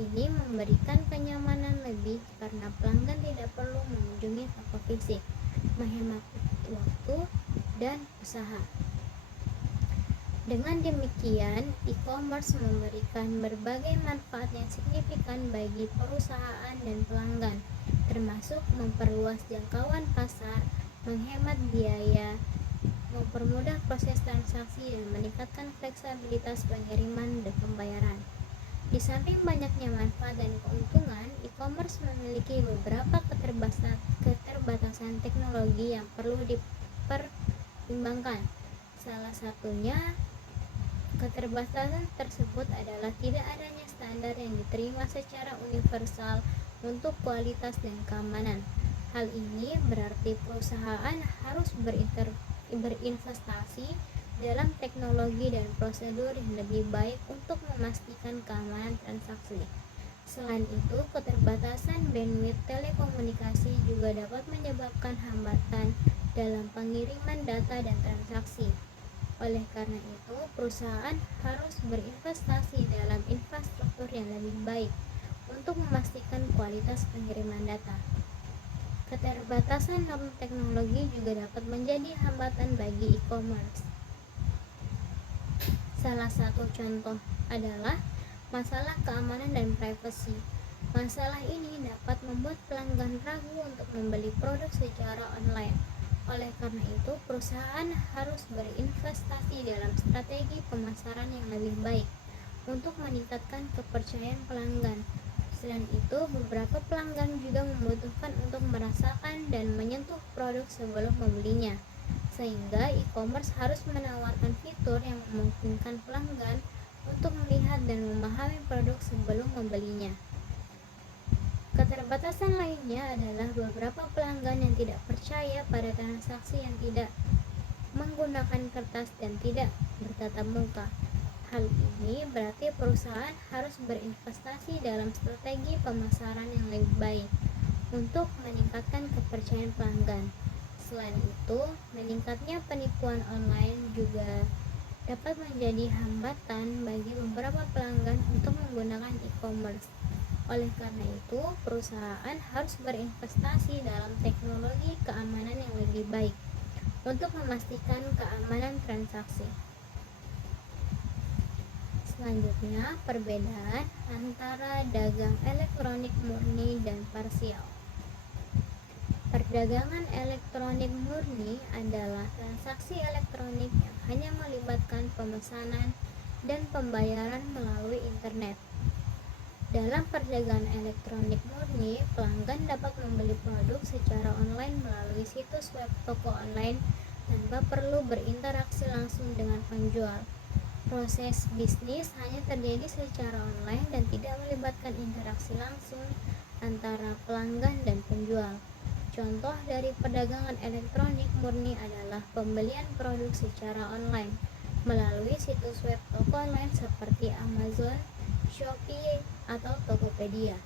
Ini memberikan kenyamanan lebih karena pelanggan tidak perlu mengunjungi toko fisik, menghemat waktu dan usaha. Dengan demikian, e-commerce memberikan berbagai manfaat yang signifikan bagi perusahaan dan pelanggan, termasuk memperluas jangkauan pasar, menghemat biaya, mempermudah proses transaksi, dan meningkatkan fleksibilitas pengiriman dan pembayaran. Di samping banyaknya manfaat dan keuntungan, e-commerce memiliki beberapa keterbatasan teknologi yang perlu dipertimbangkan. Salah satunya keterbatasan tersebut adalah tidak adanya standar yang diterima secara universal untuk kualitas dan keamanan. Hal ini berarti perusahaan harus berinvestasi dalam teknologi dan prosedur yang lebih baik untuk memastikan keamanan transaksi. Selain itu, keterbatasan bandwidth telekomunikasi juga dapat menyebabkan hambatan dalam pengiriman data dan transaksi. Oleh karena itu, perusahaan harus berinvestasi dalam infrastruktur yang lebih baik untuk memastikan kualitas pengiriman data. Keterbatasan dalam teknologi juga dapat menjadi hambatan bagi e-commerce. Salah satu contoh adalah masalah keamanan dan privasi. Masalah ini dapat membuat pelanggan ragu untuk membeli produk secara online. Oleh karena itu, perusahaan harus berinvestasi dalam strategi pemasaran yang lebih baik untuk meningkatkan kepercayaan pelanggan. Selain itu, beberapa pelanggan juga membutuhkan untuk merasakan dan menyentuh produk sebelum membelinya, sehingga e-commerce harus menawarkan fitur yang memungkinkan pelanggan untuk melihat dan memahami produk sebelum membelinya. Keterbatasan lainnya adalah beberapa pelanggan yang tidak percaya pada transaksi yang tidak menggunakan kertas dan tidak bertatap muka. Hal ini berarti perusahaan harus berinvestasi dalam strategi pemasaran yang lebih baik untuk meningkatkan kepercayaan pelanggan. Selain itu, meningkatnya penipuan online juga dapat menjadi hambatan bagi beberapa pelanggan untuk menggunakan e-commerce. Oleh karena itu, perusahaan harus berinvestasi dalam teknologi keamanan yang lebih baik untuk memastikan keamanan transaksi. Selanjutnya, perbedaan antara dagang elektronik murni dan parsial. Perdagangan elektronik murni adalah transaksi elektronik yang hanya melibatkan pemesanan dan pembayaran melalui internet. Dalam perdagangan elektronik murni, pelanggan dapat membeli produk secara online melalui situs web toko online tanpa perlu berinteraksi langsung dengan penjual. Proses bisnis hanya terjadi secara online dan tidak melibatkan interaksi langsung antara pelanggan dan penjual. Contoh dari perdagangan elektronik murni adalah pembelian produk secara online melalui situs web toko online seperti Amazon, Shopee, atau Tokopedia.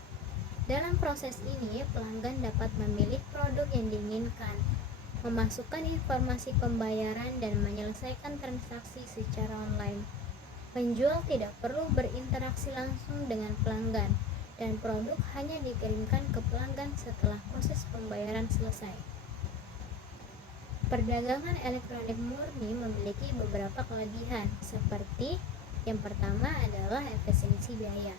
Dalam proses ini, pelanggan dapat memilih produk yang diinginkan, memasukkan informasi pembayaran, dan menyelesaikan transaksi secara online. Penjual tidak perlu berinteraksi langsung dengan pelanggan, dan produk hanya dikirimkan ke pelanggan setelah proses pembayaran selesai. Perdagangan elektronik murni memiliki beberapa kelebihan, seperti yang pertama adalah efisiensi biaya.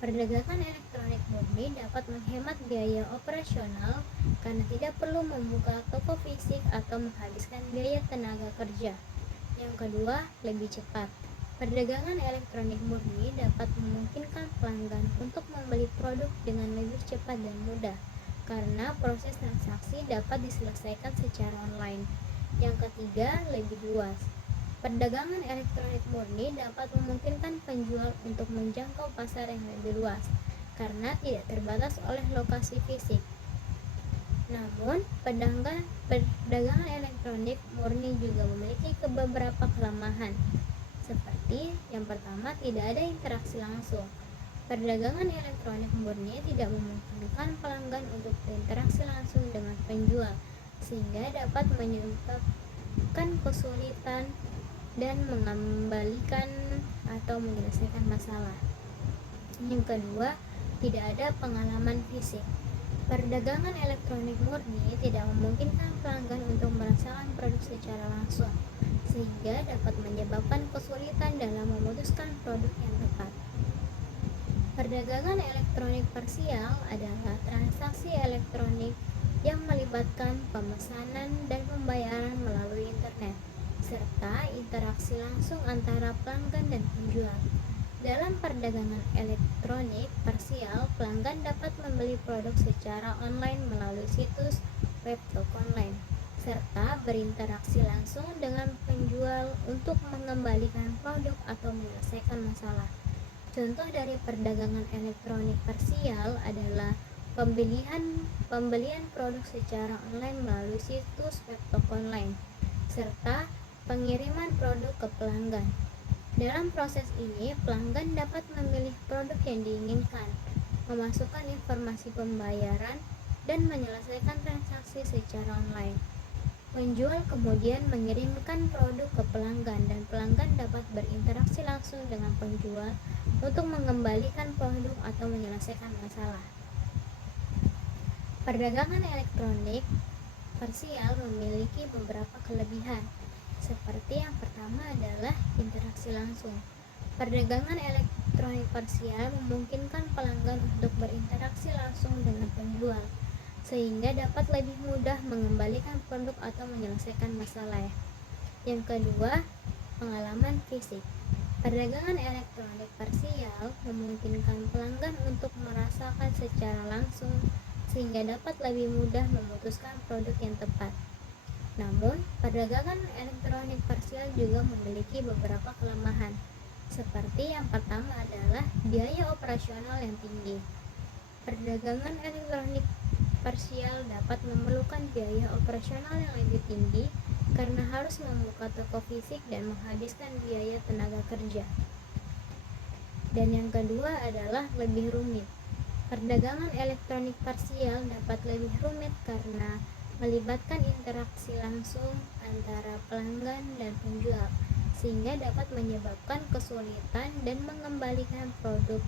Perdagangan elektronik murni dapat menghemat biaya operasional karena tidak perlu membuka toko fisik atau menghabiskan biaya tenaga kerja. Yang kedua, lebih cepat. Perdagangan elektronik murni dapat memungkinkan pelanggan untuk membeli produk dengan lebih cepat dan mudah karena proses transaksi dapat diselesaikan secara online. Yang ketiga, lebih luas. Perdagangan elektronik murni dapat memungkinkan penjual untuk menjangkau pasar yang lebih luas karena tidak terbatas oleh lokasi fisik. Namun, perdagangan elektronik murni juga memiliki beberapa kelemahan, seperti yang pertama, tidak ada interaksi langsung. Perdagangan elektronik murni tidak memungkinkan pelanggan untuk berinteraksi langsung dengan penjual, sehingga dapat menyebabkan kesulitan dan mengembalikan atau menyelesaikan masalah. Yang kedua, tidak ada pengalaman fisik. Perdagangan elektronik murni tidak memungkinkan pelanggan untuk merasakan produk secara langsung, sehingga dapat menyebabkan kesulitan dalam memutuskan produk yang tepat. Perdagangan elektronik parsial adalah transaksi elektronik yang melibatkan pemesanan dan pembayaran melalui internet, serta interaksi langsung antara pelanggan dan penjual. Dalam perdagangan perdagangan elektronik parsial, pelanggan dapat membeli produk secara online melalui situs web toko online, serta berinteraksi langsung dengan penjual untuk mengembalikan produk atau menyelesaikan masalah. Contoh dari perdagangan elektronik parsial adalah pembelian produk secara online melalui situs web toko online, serta pengiriman produk ke pelanggan. Dalam proses ini, pelanggan dapat memilih produk yang diinginkan, memasukkan informasi pembayaran, dan menyelesaikan transaksi secara online. Penjual kemudian mengirimkan produk ke pelanggan dan pelanggan dapat berinteraksi langsung dengan penjual untuk mengembalikan produk atau menyelesaikan masalah. Perdagangan elektronik parsial memiliki beberapa kelebihan. Seperti yang pertama adalah interaksi langsung. Perdagangan elektronik parsial memungkinkan pelanggan untuk berinteraksi langsung dengan penjual, sehingga dapat lebih mudah mengembalikan produk atau menyelesaikan masalah. Yang kedua, pengalaman fisik. Perdagangan elektronik parsial memungkinkan pelanggan untuk merasakan secara langsung, sehingga dapat lebih mudah memutuskan produk yang tepat. Namun, perdagangan elektronik parsial juga memiliki beberapa kelemahan. Seperti yang pertama adalah biaya operasional yang tinggi. Perdagangan elektronik parsial dapat memerlukan biaya operasional yang lebih tinggi karena harus membuka toko fisik dan menghabiskan biaya tenaga kerja. Dan yang kedua adalah lebih rumit. Perdagangan elektronik parsial dapat lebih rumit karena melibatkan interaksi langsung antara pelanggan dan penjual, sehingga dapat menyebabkan kesulitan dan mengembalikan produk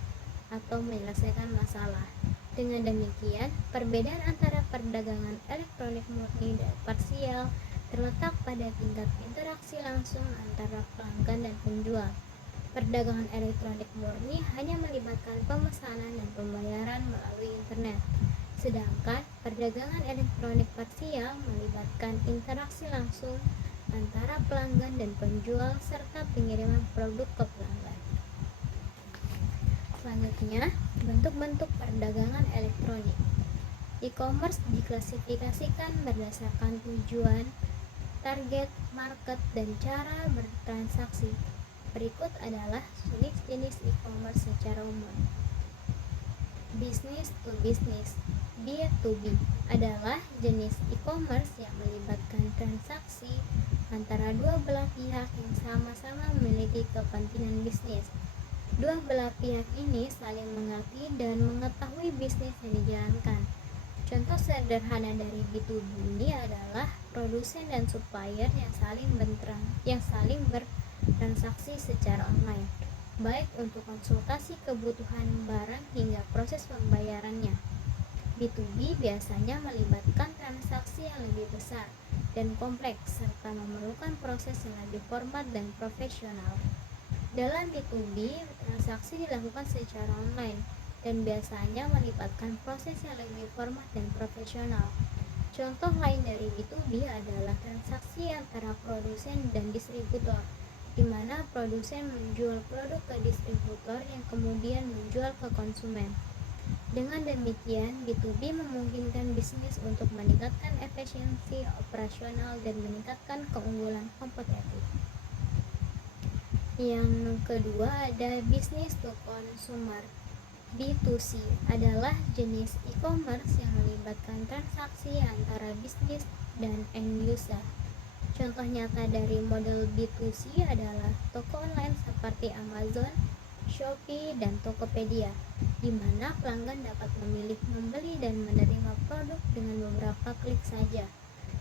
atau menyelesaikan masalah. Dengan demikian, perbedaan antara perdagangan elektronik murni dan parsial terletak pada tingkat interaksi langsung antara pelanggan dan penjual. Perdagangan elektronik murni hanya melibatkan pemesanan dan pembayaran melalui internet, sedangkan perdagangan elektronik parsial melibatkan interaksi langsung antara pelanggan dan penjual serta pengiriman produk ke pelanggan. Selanjutnya, bentuk-bentuk perdagangan elektronik. E-commerce diklasifikasikan berdasarkan tujuan, target market, dan cara bertransaksi. Berikut adalah jenis-jenis e-commerce secara umum. Business to business (B2B) adalah jenis e-commerce yang melibatkan transaksi antara dua belah pihak yang sama-sama memiliki kepentingan bisnis. Dua belah pihak ini saling mengerti dan mengetahui bisnis yang dijalankan. Contoh sederhana dari B2B ini adalah produsen dan supplier yang saling bertransaksi secara online, baik untuk konsultasi kebutuhan barang hingga proses pembayarannya. B2B biasanya melibatkan transaksi yang lebih besar dan kompleks serta memerlukan proses yang lebih formal dan profesional. Dalam B2B, transaksi dilakukan secara online dan biasanya melibatkan proses yang lebih formal dan profesional. Contoh lain dari B2B adalah transaksi antara produsen dan distributor, di mana produsen menjual produk ke distributor yang kemudian menjual ke konsumen. Dengan demikian, B2B memungkinkan bisnis untuk meningkatkan efisiensi operasional dan meningkatkan keunggulan kompetitif. Yang kedua ada business to consumer. B2C adalah jenis e-commerce yang melibatkan transaksi antara bisnis dan end user. Contoh nyata dari model B2C adalah toko online seperti Amazon, Shopee, dan Tokopedia, di mana pelanggan dapat memilih membeli dan menerima produk dengan beberapa klik saja.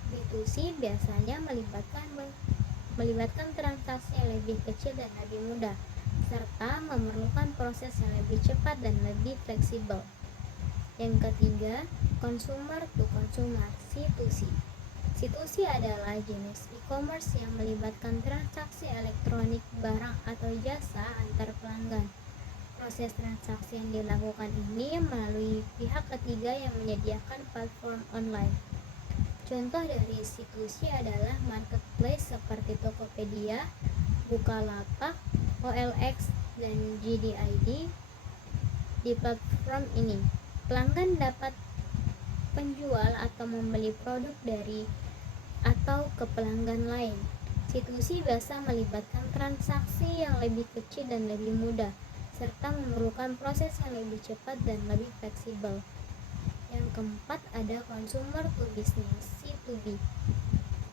B2C biasanya melibatkan transaksi yang lebih kecil dan lebih mudah, serta memerlukan proses yang lebih cepat dan lebih fleksibel. Yang ketiga, consumer to consumer (C2C). C2C adalah jenis e-commerce yang melibatkan transaksi elektronik barang atau jasa antar pelanggan. Proses transaksi yang dilakukan ini melalui pihak ketiga yang menyediakan platform online. Contoh dari C2C adalah marketplace seperti Tokopedia, Bukalapak, OLX, dan GDID di platform ini. Pelanggan dapat penjual atau membeli produk dari atau ke pelanggan lain. C2C biasa melibatkan transaksi yang lebih kecil dan lebih mudah, serta memerlukan proses yang lebih cepat dan lebih fleksibel. Yang keempat ada consumer to business C2B.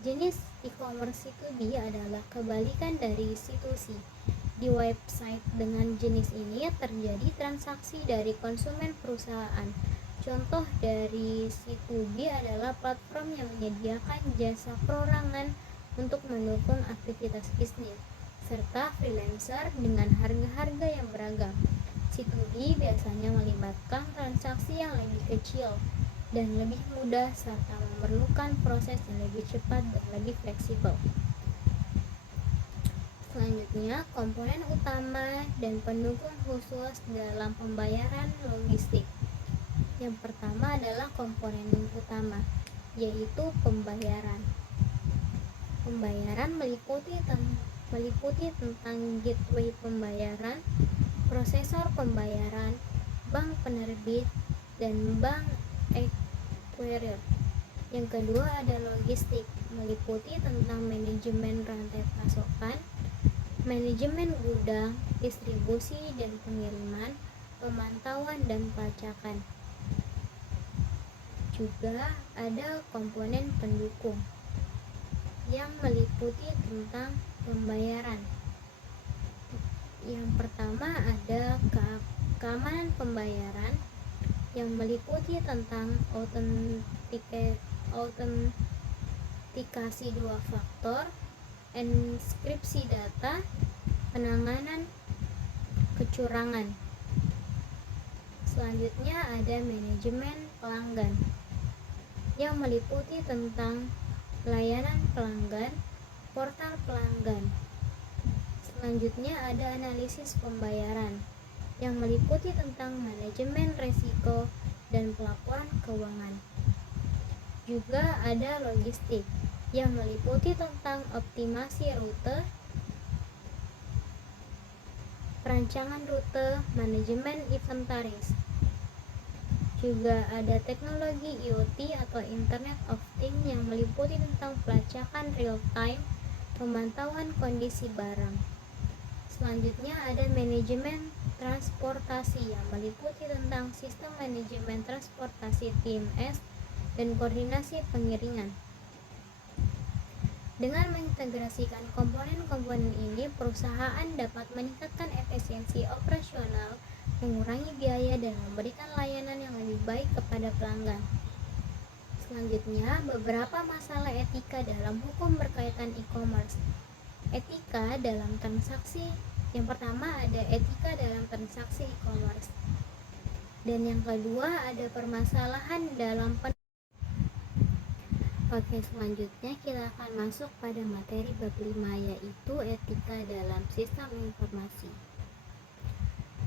Jenis e-commerce C2B adalah kebalikan dari C2C. Di website dengan jenis ini terjadi transaksi dari konsumen perusahaan. Contoh dari C2B adalah platform yang menyediakan jasa perorangan untuk mendukung aktivitas bisnis, serta freelancer dengan harga-harga yang beragam. C2B biasanya melibatkan transaksi yang lebih kecil dan lebih mudah serta memerlukan proses yang lebih cepat dan lebih fleksibel. Selanjutnya, komponen utama dan pendukung khusus dalam pembayaran logistik. Yang pertama adalah komponen utama, yaitu pembayaran. Pembayaran meliputi tentang gateway pembayaran, prosesor pembayaran, bank penerbit, dan bank acquirer. Yang kedua ada logistik, meliputi tentang manajemen rantai pasokan, manajemen gudang, distribusi dan pengiriman, pemantauan dan pelacakan. Juga ada komponen pendukung yang meliputi tentang pembayaran. Yang pertama ada keamanan pembayaran yang meliputi tentang autentikasi dua faktor, enkripsi data, penanganan kecurangan. Selanjutnya ada manajemen pelanggan yang meliputi tentang layanan pelanggan, portal pelanggan. Selanjutnya ada analisis pembayaran yang meliputi tentang manajemen risiko dan pelaporan keuangan. Juga ada logistik yang meliputi tentang optimasi rute, perancangan rute, manajemen inventaris. Juga ada teknologi IoT atau Internet of Things yang meliputi tentang pelacakan real time, pemantauan kondisi barang. Selanjutnya ada manajemen transportasi yang meliputi tentang sistem manajemen transportasi TMS dan koordinasi pengiringan. Dengan mengintegrasikan komponen-komponen ini, perusahaan dapat meningkatkan efisiensi operasional, mengurangi biaya, dan memberikan layanan yang lebih baik kepada pelanggan. Selanjutnya, beberapa masalah etika dalam hukum berkaitan e-commerce. Etika dalam transaksi. Yang pertama ada etika dalam transaksi e-commerce. Dan yang kedua ada permasalahan dalam Oke, selanjutnya kita akan masuk pada materi bab 5, yaitu etika dalam sistem informasi.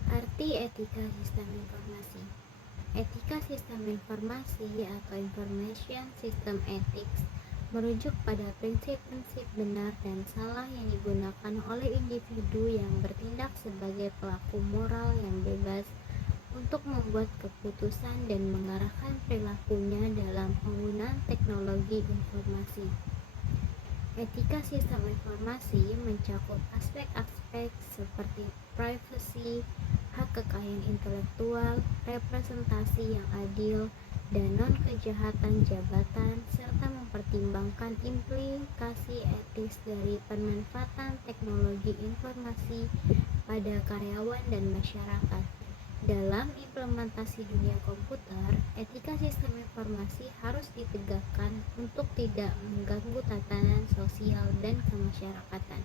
Arti etika sistem informasi. Etika sistem informasi atau Information System Ethics merujuk pada prinsip-prinsip benar dan salah yang digunakan oleh individu yang bertindak sebagai pelaku moral yang bebas untuk membuat keputusan dan mengarahkan perilakunya dalam penggunaan teknologi informasi. Etika sistem informasi mencakup aspek-aspek seperti privacy, hak kekayaan intelektual, representasi yang adil, dan non-kejahatan jabatan, serta mempertimbangkan implikasi etis dari pemanfaatan teknologi informasi pada karyawan dan masyarakat. Dalam implementasi dunia komputer, etika sistem informasi harus ditegakkan untuk tidak mengganggu tatanan sosial dan kemasyarakatan.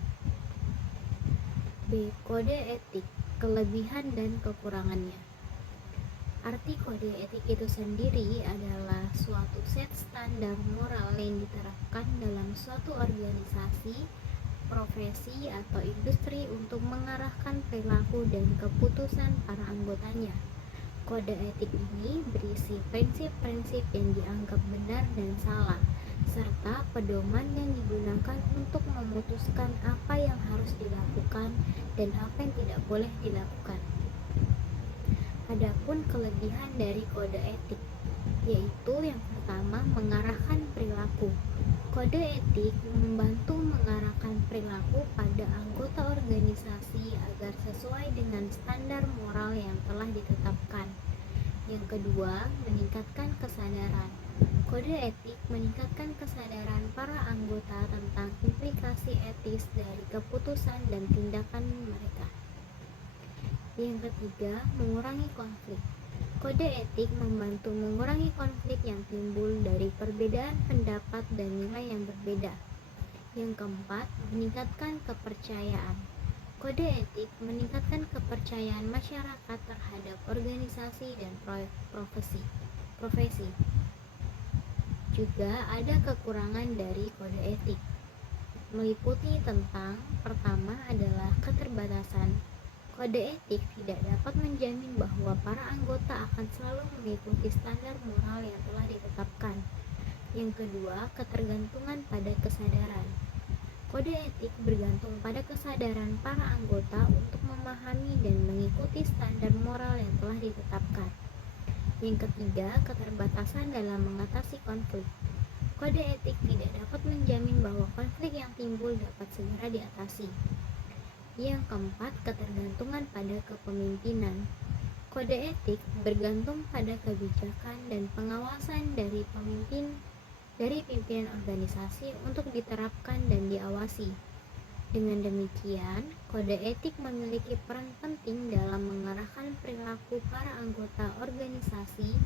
B. Kode etik, kelebihan dan kekurangannya. Arti kode etik itu sendiri adalah suatu set standar moral yang diterapkan dalam suatu organisasi, profesi, atau industri untuk mengarahkan perilaku dan keputusan para anggotanya. Kode etik ini berisi prinsip-prinsip yang dianggap benar dan salah, serta pedoman yang digunakan untuk memutuskan apa yang harus dilakukan dan apa yang tidak boleh dilakukan. Adapun kelebihan dari kode etik, yaitu yang pertama mengarahkan perilaku. Kode etik membantu mengarahkan perilaku pada anggota organisasi agar sesuai dengan standar moral yang telah ditetapkan. Yang kedua, meningkatkan kesadaran. Kode etik meningkatkan kesadaran para anggota tentang implikasi etis dari keputusan dan tindakan mereka. Yang ketiga, mengurangi konflik. Kode etik membantu mengurangi konflik yang timbul dari perbedaan pendapat dan nilai yang berbeda. Yang keempat, meningkatkan kepercayaan. Kode etik meningkatkan kepercayaan masyarakat terhadap organisasi dan profesi. Juga ada kekurangan dari kode etik, meliputi tentang pertama adalah keterbatasan. Kode etik tidak dapat menjamin bahwa para anggota akan selalu mengikuti standar moral yang telah ditetapkan. Yang kedua, ketergantungan pada kesadaran. Kode etik bergantung pada kesadaran para anggota untuk memahami dan mengikuti standar moral yang telah ditetapkan. Yang ketiga, keterbatasan dalam mengatasi konflik. Kode etik tidak dapat menjamin bahwa konflik yang timbul dapat segera diatasi. Yang keempat, ketergantungan pada kepemimpinan. Kode etik bergantung pada kebijakan dan pengawasan dari pimpinan organisasi untuk diterapkan dan diawasi. Dengan demikian, kode etik memiliki peran penting dalam mengarahkan perilaku para anggota organisasi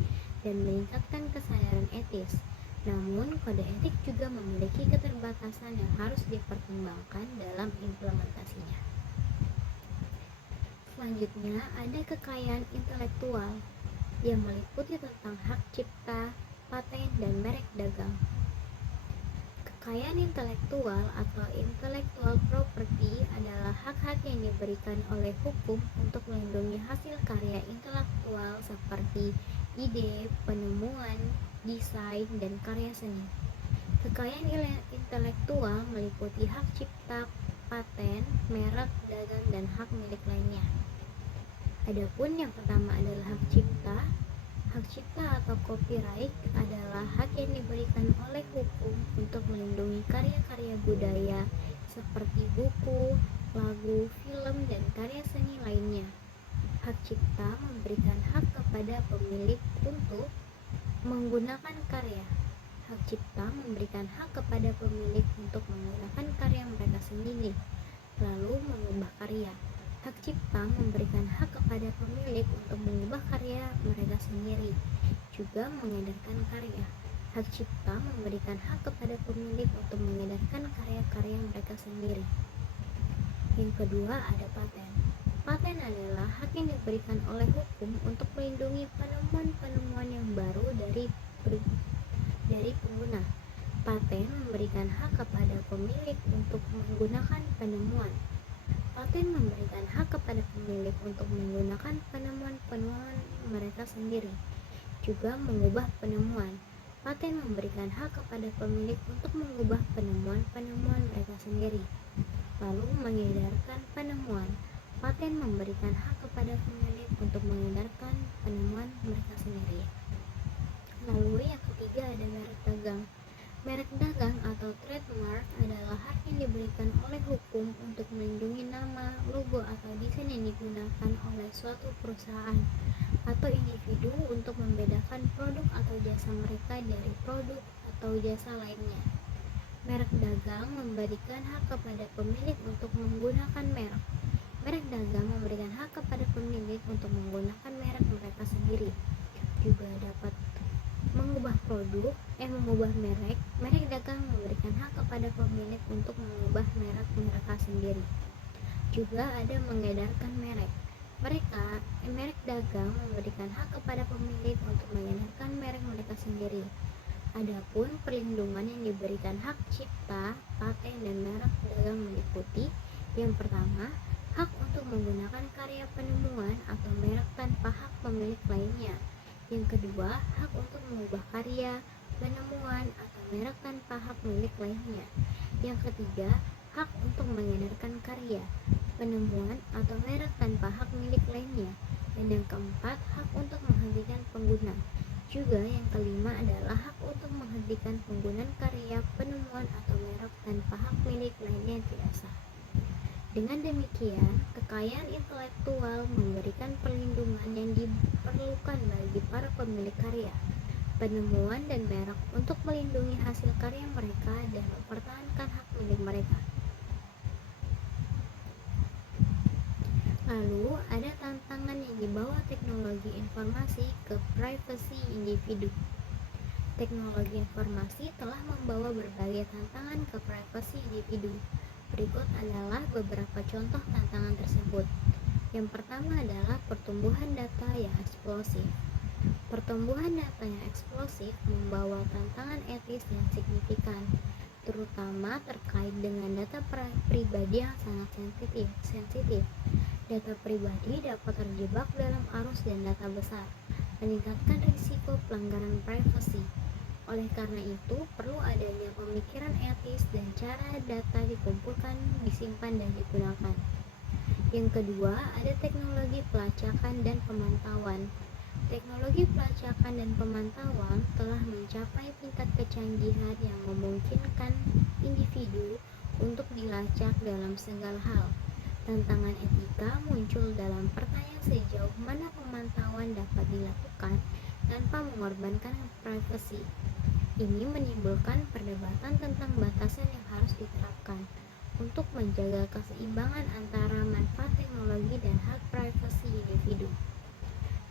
dan meningkatkan kesadaran etis. Namun, kode etik juga memiliki keterbatasan yang harus dipertimbangkan dalam implementasinya. Selanjutnya, ada kekayaan intelektual yang meliputi tentang hak cipta, paten, dan merek dagang. Kekayaan intelektual atau intellectual property adalah hak-hak yang diberikan oleh hukum untuk melindungi hasil karya intelektual seperti ide, penemuan, desain, dan karya seni. Kekayaan intelektual meliputi hak cipta, paten, merek dagang, dan hak milik lainnya. Adapun yang pertama adalah hak cipta. Hak cipta atau copyright adalah hak yang diberikan oleh hukum untuk melindungi karya-karya budaya seperti buku, lagu, film, dan karya seni lainnya. Hak cipta memberikan hak kepada pemilik untuk menggunakan karya. Hak cipta memberikan hak kepada pemilik untuk menggunakan karya mereka sendiri, lalu mengubah karya. Hak cipta memberikan hak kepada pemilik untuk mengubah karya mereka sendiri, juga mengedarkan karya. Hak cipta memberikan hak kepada pemilik untuk mengedarkan karya-karya mereka sendiri. Yang kedua ada paten. Paten adalah hak yang diberikan oleh hukum untuk melindungi penemuan-penemuan yang baru dari pengguna. Paten memberikan hak kepada pemilik untuk menggunakan penemuan. Paten memberikan hak kepada pemilik untuk menggunakan penemuan-penemuan mereka sendiri, juga mengubah penemuan. Paten memberikan hak kepada pemilik untuk mengubah penemuan-penemuan mereka sendiri, lalu mengedarkan penemuan. Paten memberikan hak kepada pemilik untuk mengedarkan penemuan mereka sendiri. Lalu yang ketiga ada merek dagang. Merek dagang atau trademark adalah hak yang diberikan oleh hukum untuk melindungi nama, logo, atau desain yang digunakan oleh suatu perusahaan atau individu untuk membedakan produk atau jasa mereka dari produk atau jasa lainnya. Merek dagang memberikan hak kepada pemilik untuk menggunakan merek. Merek dagang memberikan hak kepada pemilik untuk menggunakan merek mereka sendiri. Juga dapat mengubah merek. Merek dagang memberikan hak kepada pemilik untuk mengubah merek mereka sendiri. Juga ada mengedarkan merek. Merek dagang memberikan hak kepada pemilik untuk mengedarkan merek mereka sendiri. Adapun perlindungan yang diberikan hak cipta, paten, dan merek dagang meliputi yang pertama, hak untuk menggunakan karya penemuan atau merek tanpa hak pemilik lainnya. Yang kedua, hak untuk mengubah karya, penemuan atau merek tanpa hak milik lainnya. Yang ketiga, hak untuk mengedarkan karya, penemuan atau merek tanpa hak milik lainnya. Dan yang keempat, hak untuk menghentikan pengguna. Juga yang kelima adalah hak untuk menghentikan penggunaan karya, penemuan atau merek tanpa hak milik lainnya yang tidak sah. Dengan demikian, kekayaan intelektual memberikan perlindungan yang diperlukan bagi para pemilik karya, penemuan dan merek untuk melindungi hasil karya mereka dan mempertahankan hak milik mereka. Lalu, ada tantangan yang dibawa teknologi informasi ke privasi individu. Teknologi informasi telah membawa berbagai tantangan ke privasi individu. Berikut adalah beberapa contoh tantangan tersebut. Yang pertama adalah pertumbuhan data yang eksplosif. Pertumbuhan data yang eksplosif membawa tantangan etis yang signifikan, terutama terkait dengan data pribadi yang sangat sensitif. Data pribadi dapat terjebak dalam arus dan data besar, meningkatkan risiko pelanggaran privasi. Oleh karena itu, perlu adanya pemikiran etis dan cara data dikumpulkan, disimpan, dan digunakan. Yang kedua, ada teknologi pelacakan dan pemantauan. Teknologi pelacakan dan pemantauan telah mencapai tingkat kecanggihan yang memungkinkan individu untuk dilacak dalam segala hal. Tantangan etika muncul dalam pertanyaan sejauh mana pemantauan dapat dilakukan tanpa mengorbankan privasi. Ini menimbulkan perdebatan tentang batasan yang harus diterapkan untuk menjaga keseimbangan antara manfaat teknologi dan hak privasi individu.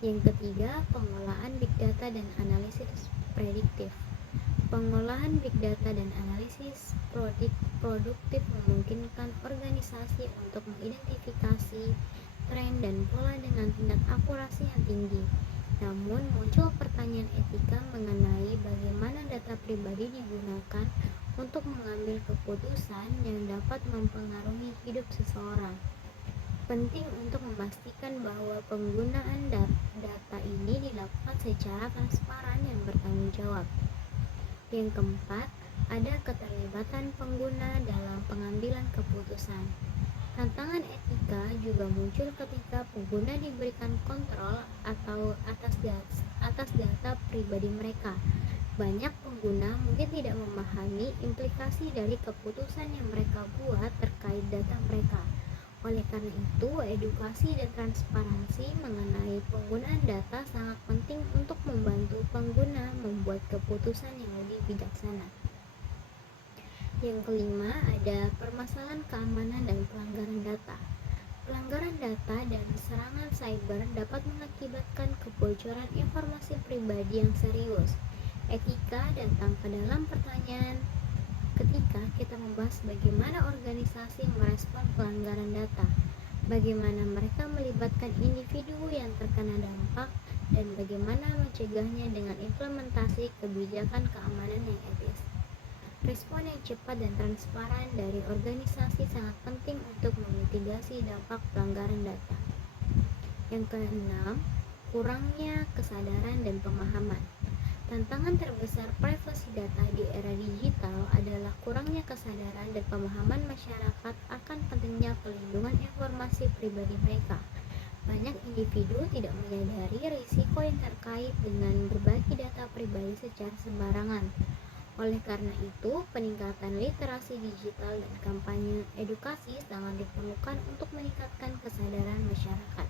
Yang ketiga, pengolahan big data dan analisis prediktif. Pengolahan big data dan analisis produktif memungkinkan organisasi untuk mengidentifikasi tren dan pola dengan tingkat akurasi yang tinggi. Namun, muncul pertanyaan etika mengenai bagaimana data pribadi digunakan untuk mengambil keputusan yang dapat mempengaruhi hidup seseorang. Penting untuk memastikan bahwa penggunaan data ini dilakukan secara transparan dan bertanggung jawab. Yang keempat, ada keterlibatan pengguna dalam pengambilan keputusan. Tantangan etika juga muncul ketika pengguna diberikan kontrol atau atas data pribadi mereka. Banyak pengguna mungkin tidak memahami implikasi dari keputusan yang mereka buat terkait data mereka. Oleh karena itu, edukasi dan transparansi mengenai penggunaan data sangat penting untuk membantu pengguna membuat keputusan yang lebih bijaksana. Yang kelima, ada permasalahan keamanan dan pelanggaran data. Pelanggaran data dan serangan cyber dapat mengakibatkan kebocoran informasi pribadi yang serius. Etika datang ke dalam pertanyaan ketika kita membahas bagaimana organisasi merespon pelanggaran data, bagaimana mereka melibatkan individu yang terkena dampak, dan bagaimana mencegahnya dengan implementasi kebijakan keamanan yang etis. Respon yang cepat dan transparan dari organisasi sangat penting untuk memitigasi dampak pelanggaran data. Yang keenam, kurangnya kesadaran dan pemahaman. Tantangan terbesar privasi data di era digital adalah kurangnya kesadaran dan pemahaman masyarakat akan pentingnya pelindungan informasi pribadi mereka. Banyak individu tidak menyadari risiko yang terkait dengan berbagi data pribadi secara sembarangan. Oleh karena itu, peningkatan literasi digital dan kampanye edukasi sangat diperlukan untuk meningkatkan kesadaran masyarakat.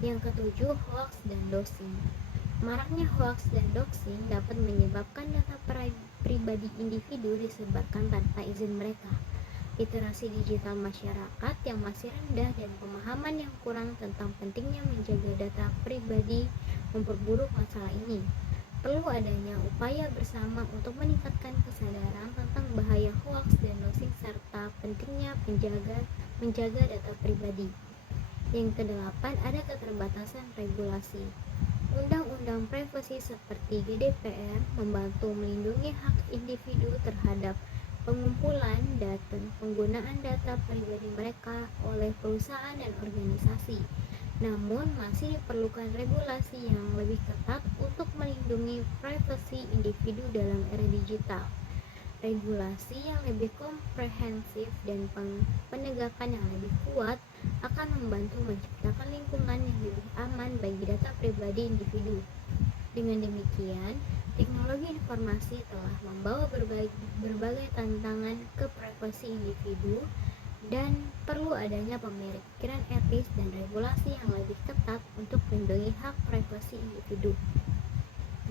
Yang ketujuh, hoax dan doxing. Maraknya hoax dan doxing dapat menyebabkan data pribadi individu disebarkan tanpa izin mereka. Literasi digital masyarakat yang masih rendah dan pemahaman yang kurang tentang pentingnya menjaga data pribadi memperburuk masalah ini. Perlu adanya upaya bersama untuk meningkatkan kesadaran tentang bahaya hoaks dan doxing serta pentingnya menjaga data pribadi. Yang kedelapan, ada keterbatasan regulasi. Undang-undang privasi seperti GDPR membantu melindungi hak individu terhadap pengumpulan dan penggunaan data pribadi mereka oleh perusahaan dan organisasi. Namun masih diperlukan regulasi yang lebih ketat untuk melindungi privasi individu dalam era digital. Regulasi yang lebih komprehensif dan penegakan yang lebih kuat akan membantu menciptakan lingkungan yang lebih aman bagi data pribadi individu. Dengan demikian, teknologi informasi telah membawa berbagai tantangan ke privasi individu dan perlu adanya pemikiran etis dan regulasi yang lebih ketat untuk melindungi hak privasi individu.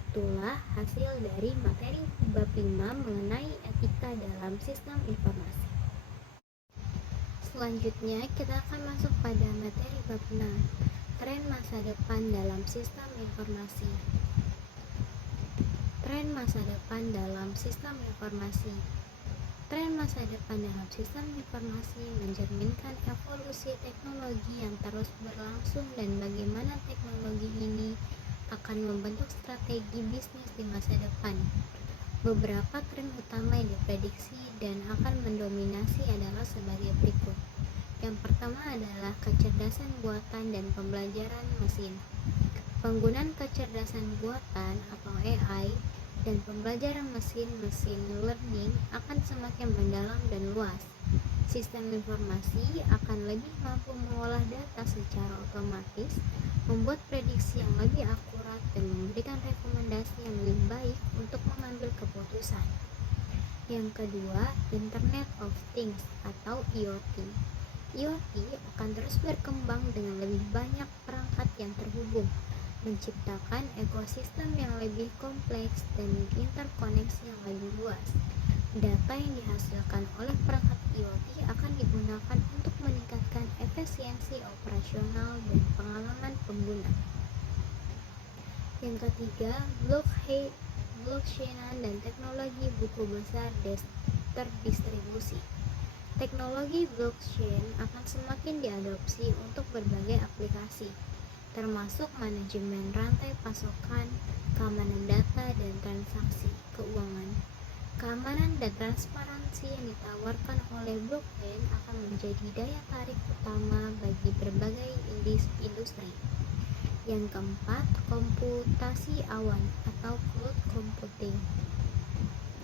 Itulah hasil dari materi bab 5 mengenai etika dalam sistem informasi. Selanjutnya kita akan masuk pada materi bab 6, tren masa depan dalam sistem informasi. Tren masa depan dalam sistem informasi. Tren masa depan dalam sistem informasi mencerminkan evolusi teknologi yang terus berlangsung dan bagaimana teknologi ini akan membentuk strategi bisnis di masa depan. Beberapa tren utama yang diprediksi dan akan mendominasi adalah sebagai berikut. Yang pertama adalah kecerdasan buatan dan pembelajaran mesin. Penggunaan kecerdasan buatan atau AI dan pembelajaran machine learning akan semakin mendalam dan luas. Sistem informasi akan lebih mampu mengolah data secara otomatis, membuat prediksi yang lebih akurat, dan memberikan rekomendasi yang lebih baik untuk mengambil keputusan. Yang kedua, Internet of Things atau IoT. IoT akan terus berkembang dengan lebih banyak perangkat yang terhubung, menciptakan ekosistem yang lebih kompleks dan interkoneksi yang lebih luas. Data yang dihasilkan oleh perangkat IoT akan digunakan untuk meningkatkan efisiensi operasional dan pengalaman pengguna. Yang ketiga, blockchain dan teknologi buku besar terdistribusi. Teknologi blockchain akan semakin diadopsi untuk berbagai aplikasi, termasuk manajemen rantai pasokan, keamanan data, dan transaksi keuangan. Keamanan dan transparansi yang ditawarkan oleh blockchain akan menjadi daya tarik utama bagi berbagai industri. Yang keempat, komputasi awan atau cloud computing.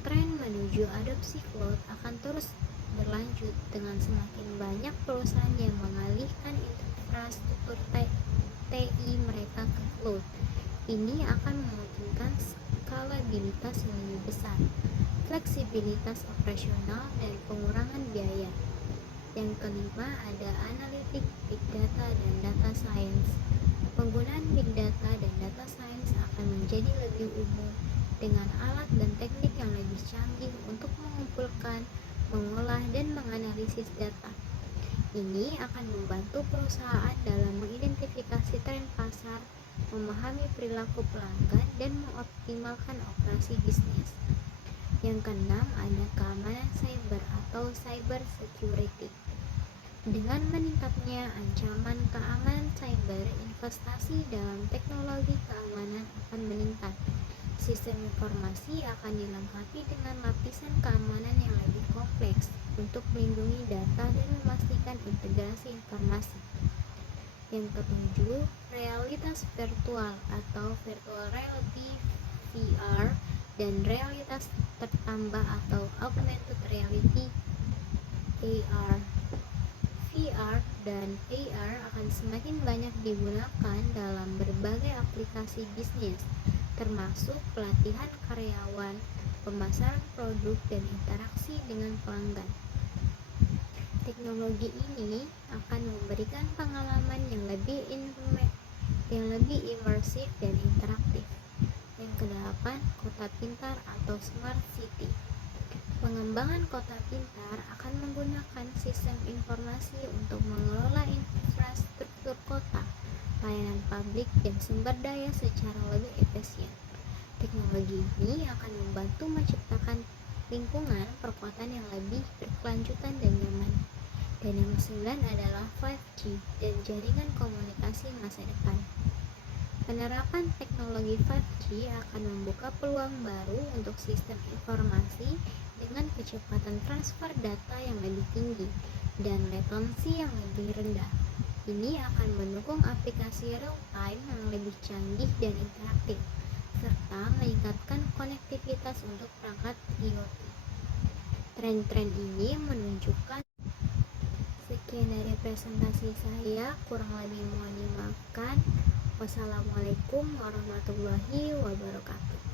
Tren menuju adopsi cloud akan terus berlanjut dengan semakin banyak perusahaan yang mengalihkan infrastruktur TI mereka ke cloud. Ini akan memungkinkan skalabilitas yang lebih besar, fleksibilitas operasional, dan pengurangan biaya. Yang kelima ada analitik big data dan data science. Penggunaan big data dan data science akan menjadi lebih umum dengan alat dan teknik yang lebih canggih untuk mengumpulkan, mengolah, dan menganalisis data. Ini akan membantu perusahaan dalam mengidentifikasi tren pasar, memahami perilaku pelanggan, dan mengoptimalkan operasi bisnis. Yang keenam ada keamanan cyber atau cyber security. Dengan meningkatnya ancaman keamanan cyber, investasi dalam teknologi keamanan akan meningkat. Sistem informasi akan dilengkapi dengan lapisan keamanan yang lebih kompleks untuk melindungi data dan memastikan integrasi informasi. Yang ketujuh, realitas virtual atau virtual reality VR dan realitas tertambah atau augmented reality AR. VR dan AR akan semakin banyak digunakan dalam berbagai aplikasi bisnis, termasuk pelatihan karyawan, pemasaran produk, dan interaksi dengan pelanggan. Teknologi ini akan memberikan pengalaman yang lebih imersif dan interaktif. Yang kedelapan, kota pintar atau smart city. Pengembangan kota pintar akan menggunakan sistem informasi untuk mengelola infrastruktur kota, layanan publik, dan sumber daya secara lebih efisien. Teknologi ini akan membantu menciptakan lingkungan perkotaan yang lebih berkelanjutan dan nyaman. Dan yang kesembilan adalah 5G dan jaringan komunikasi masa depan. Penerapan teknologi 5G akan membuka peluang baru untuk sistem informasi dengan kecepatan transfer data yang lebih tinggi dan latensi yang lebih rendah. Ini akan mendukung aplikasi real-time yang lebih canggih dan interaktif, serta meningkatkan konektivitas untuk perangkat IoT. Tren-tren ini menunjukkan. Sekian dari presentasi saya, kurang lebih mohon dimaafkan. Wassalamualaikum warahmatullahi wabarakatuh.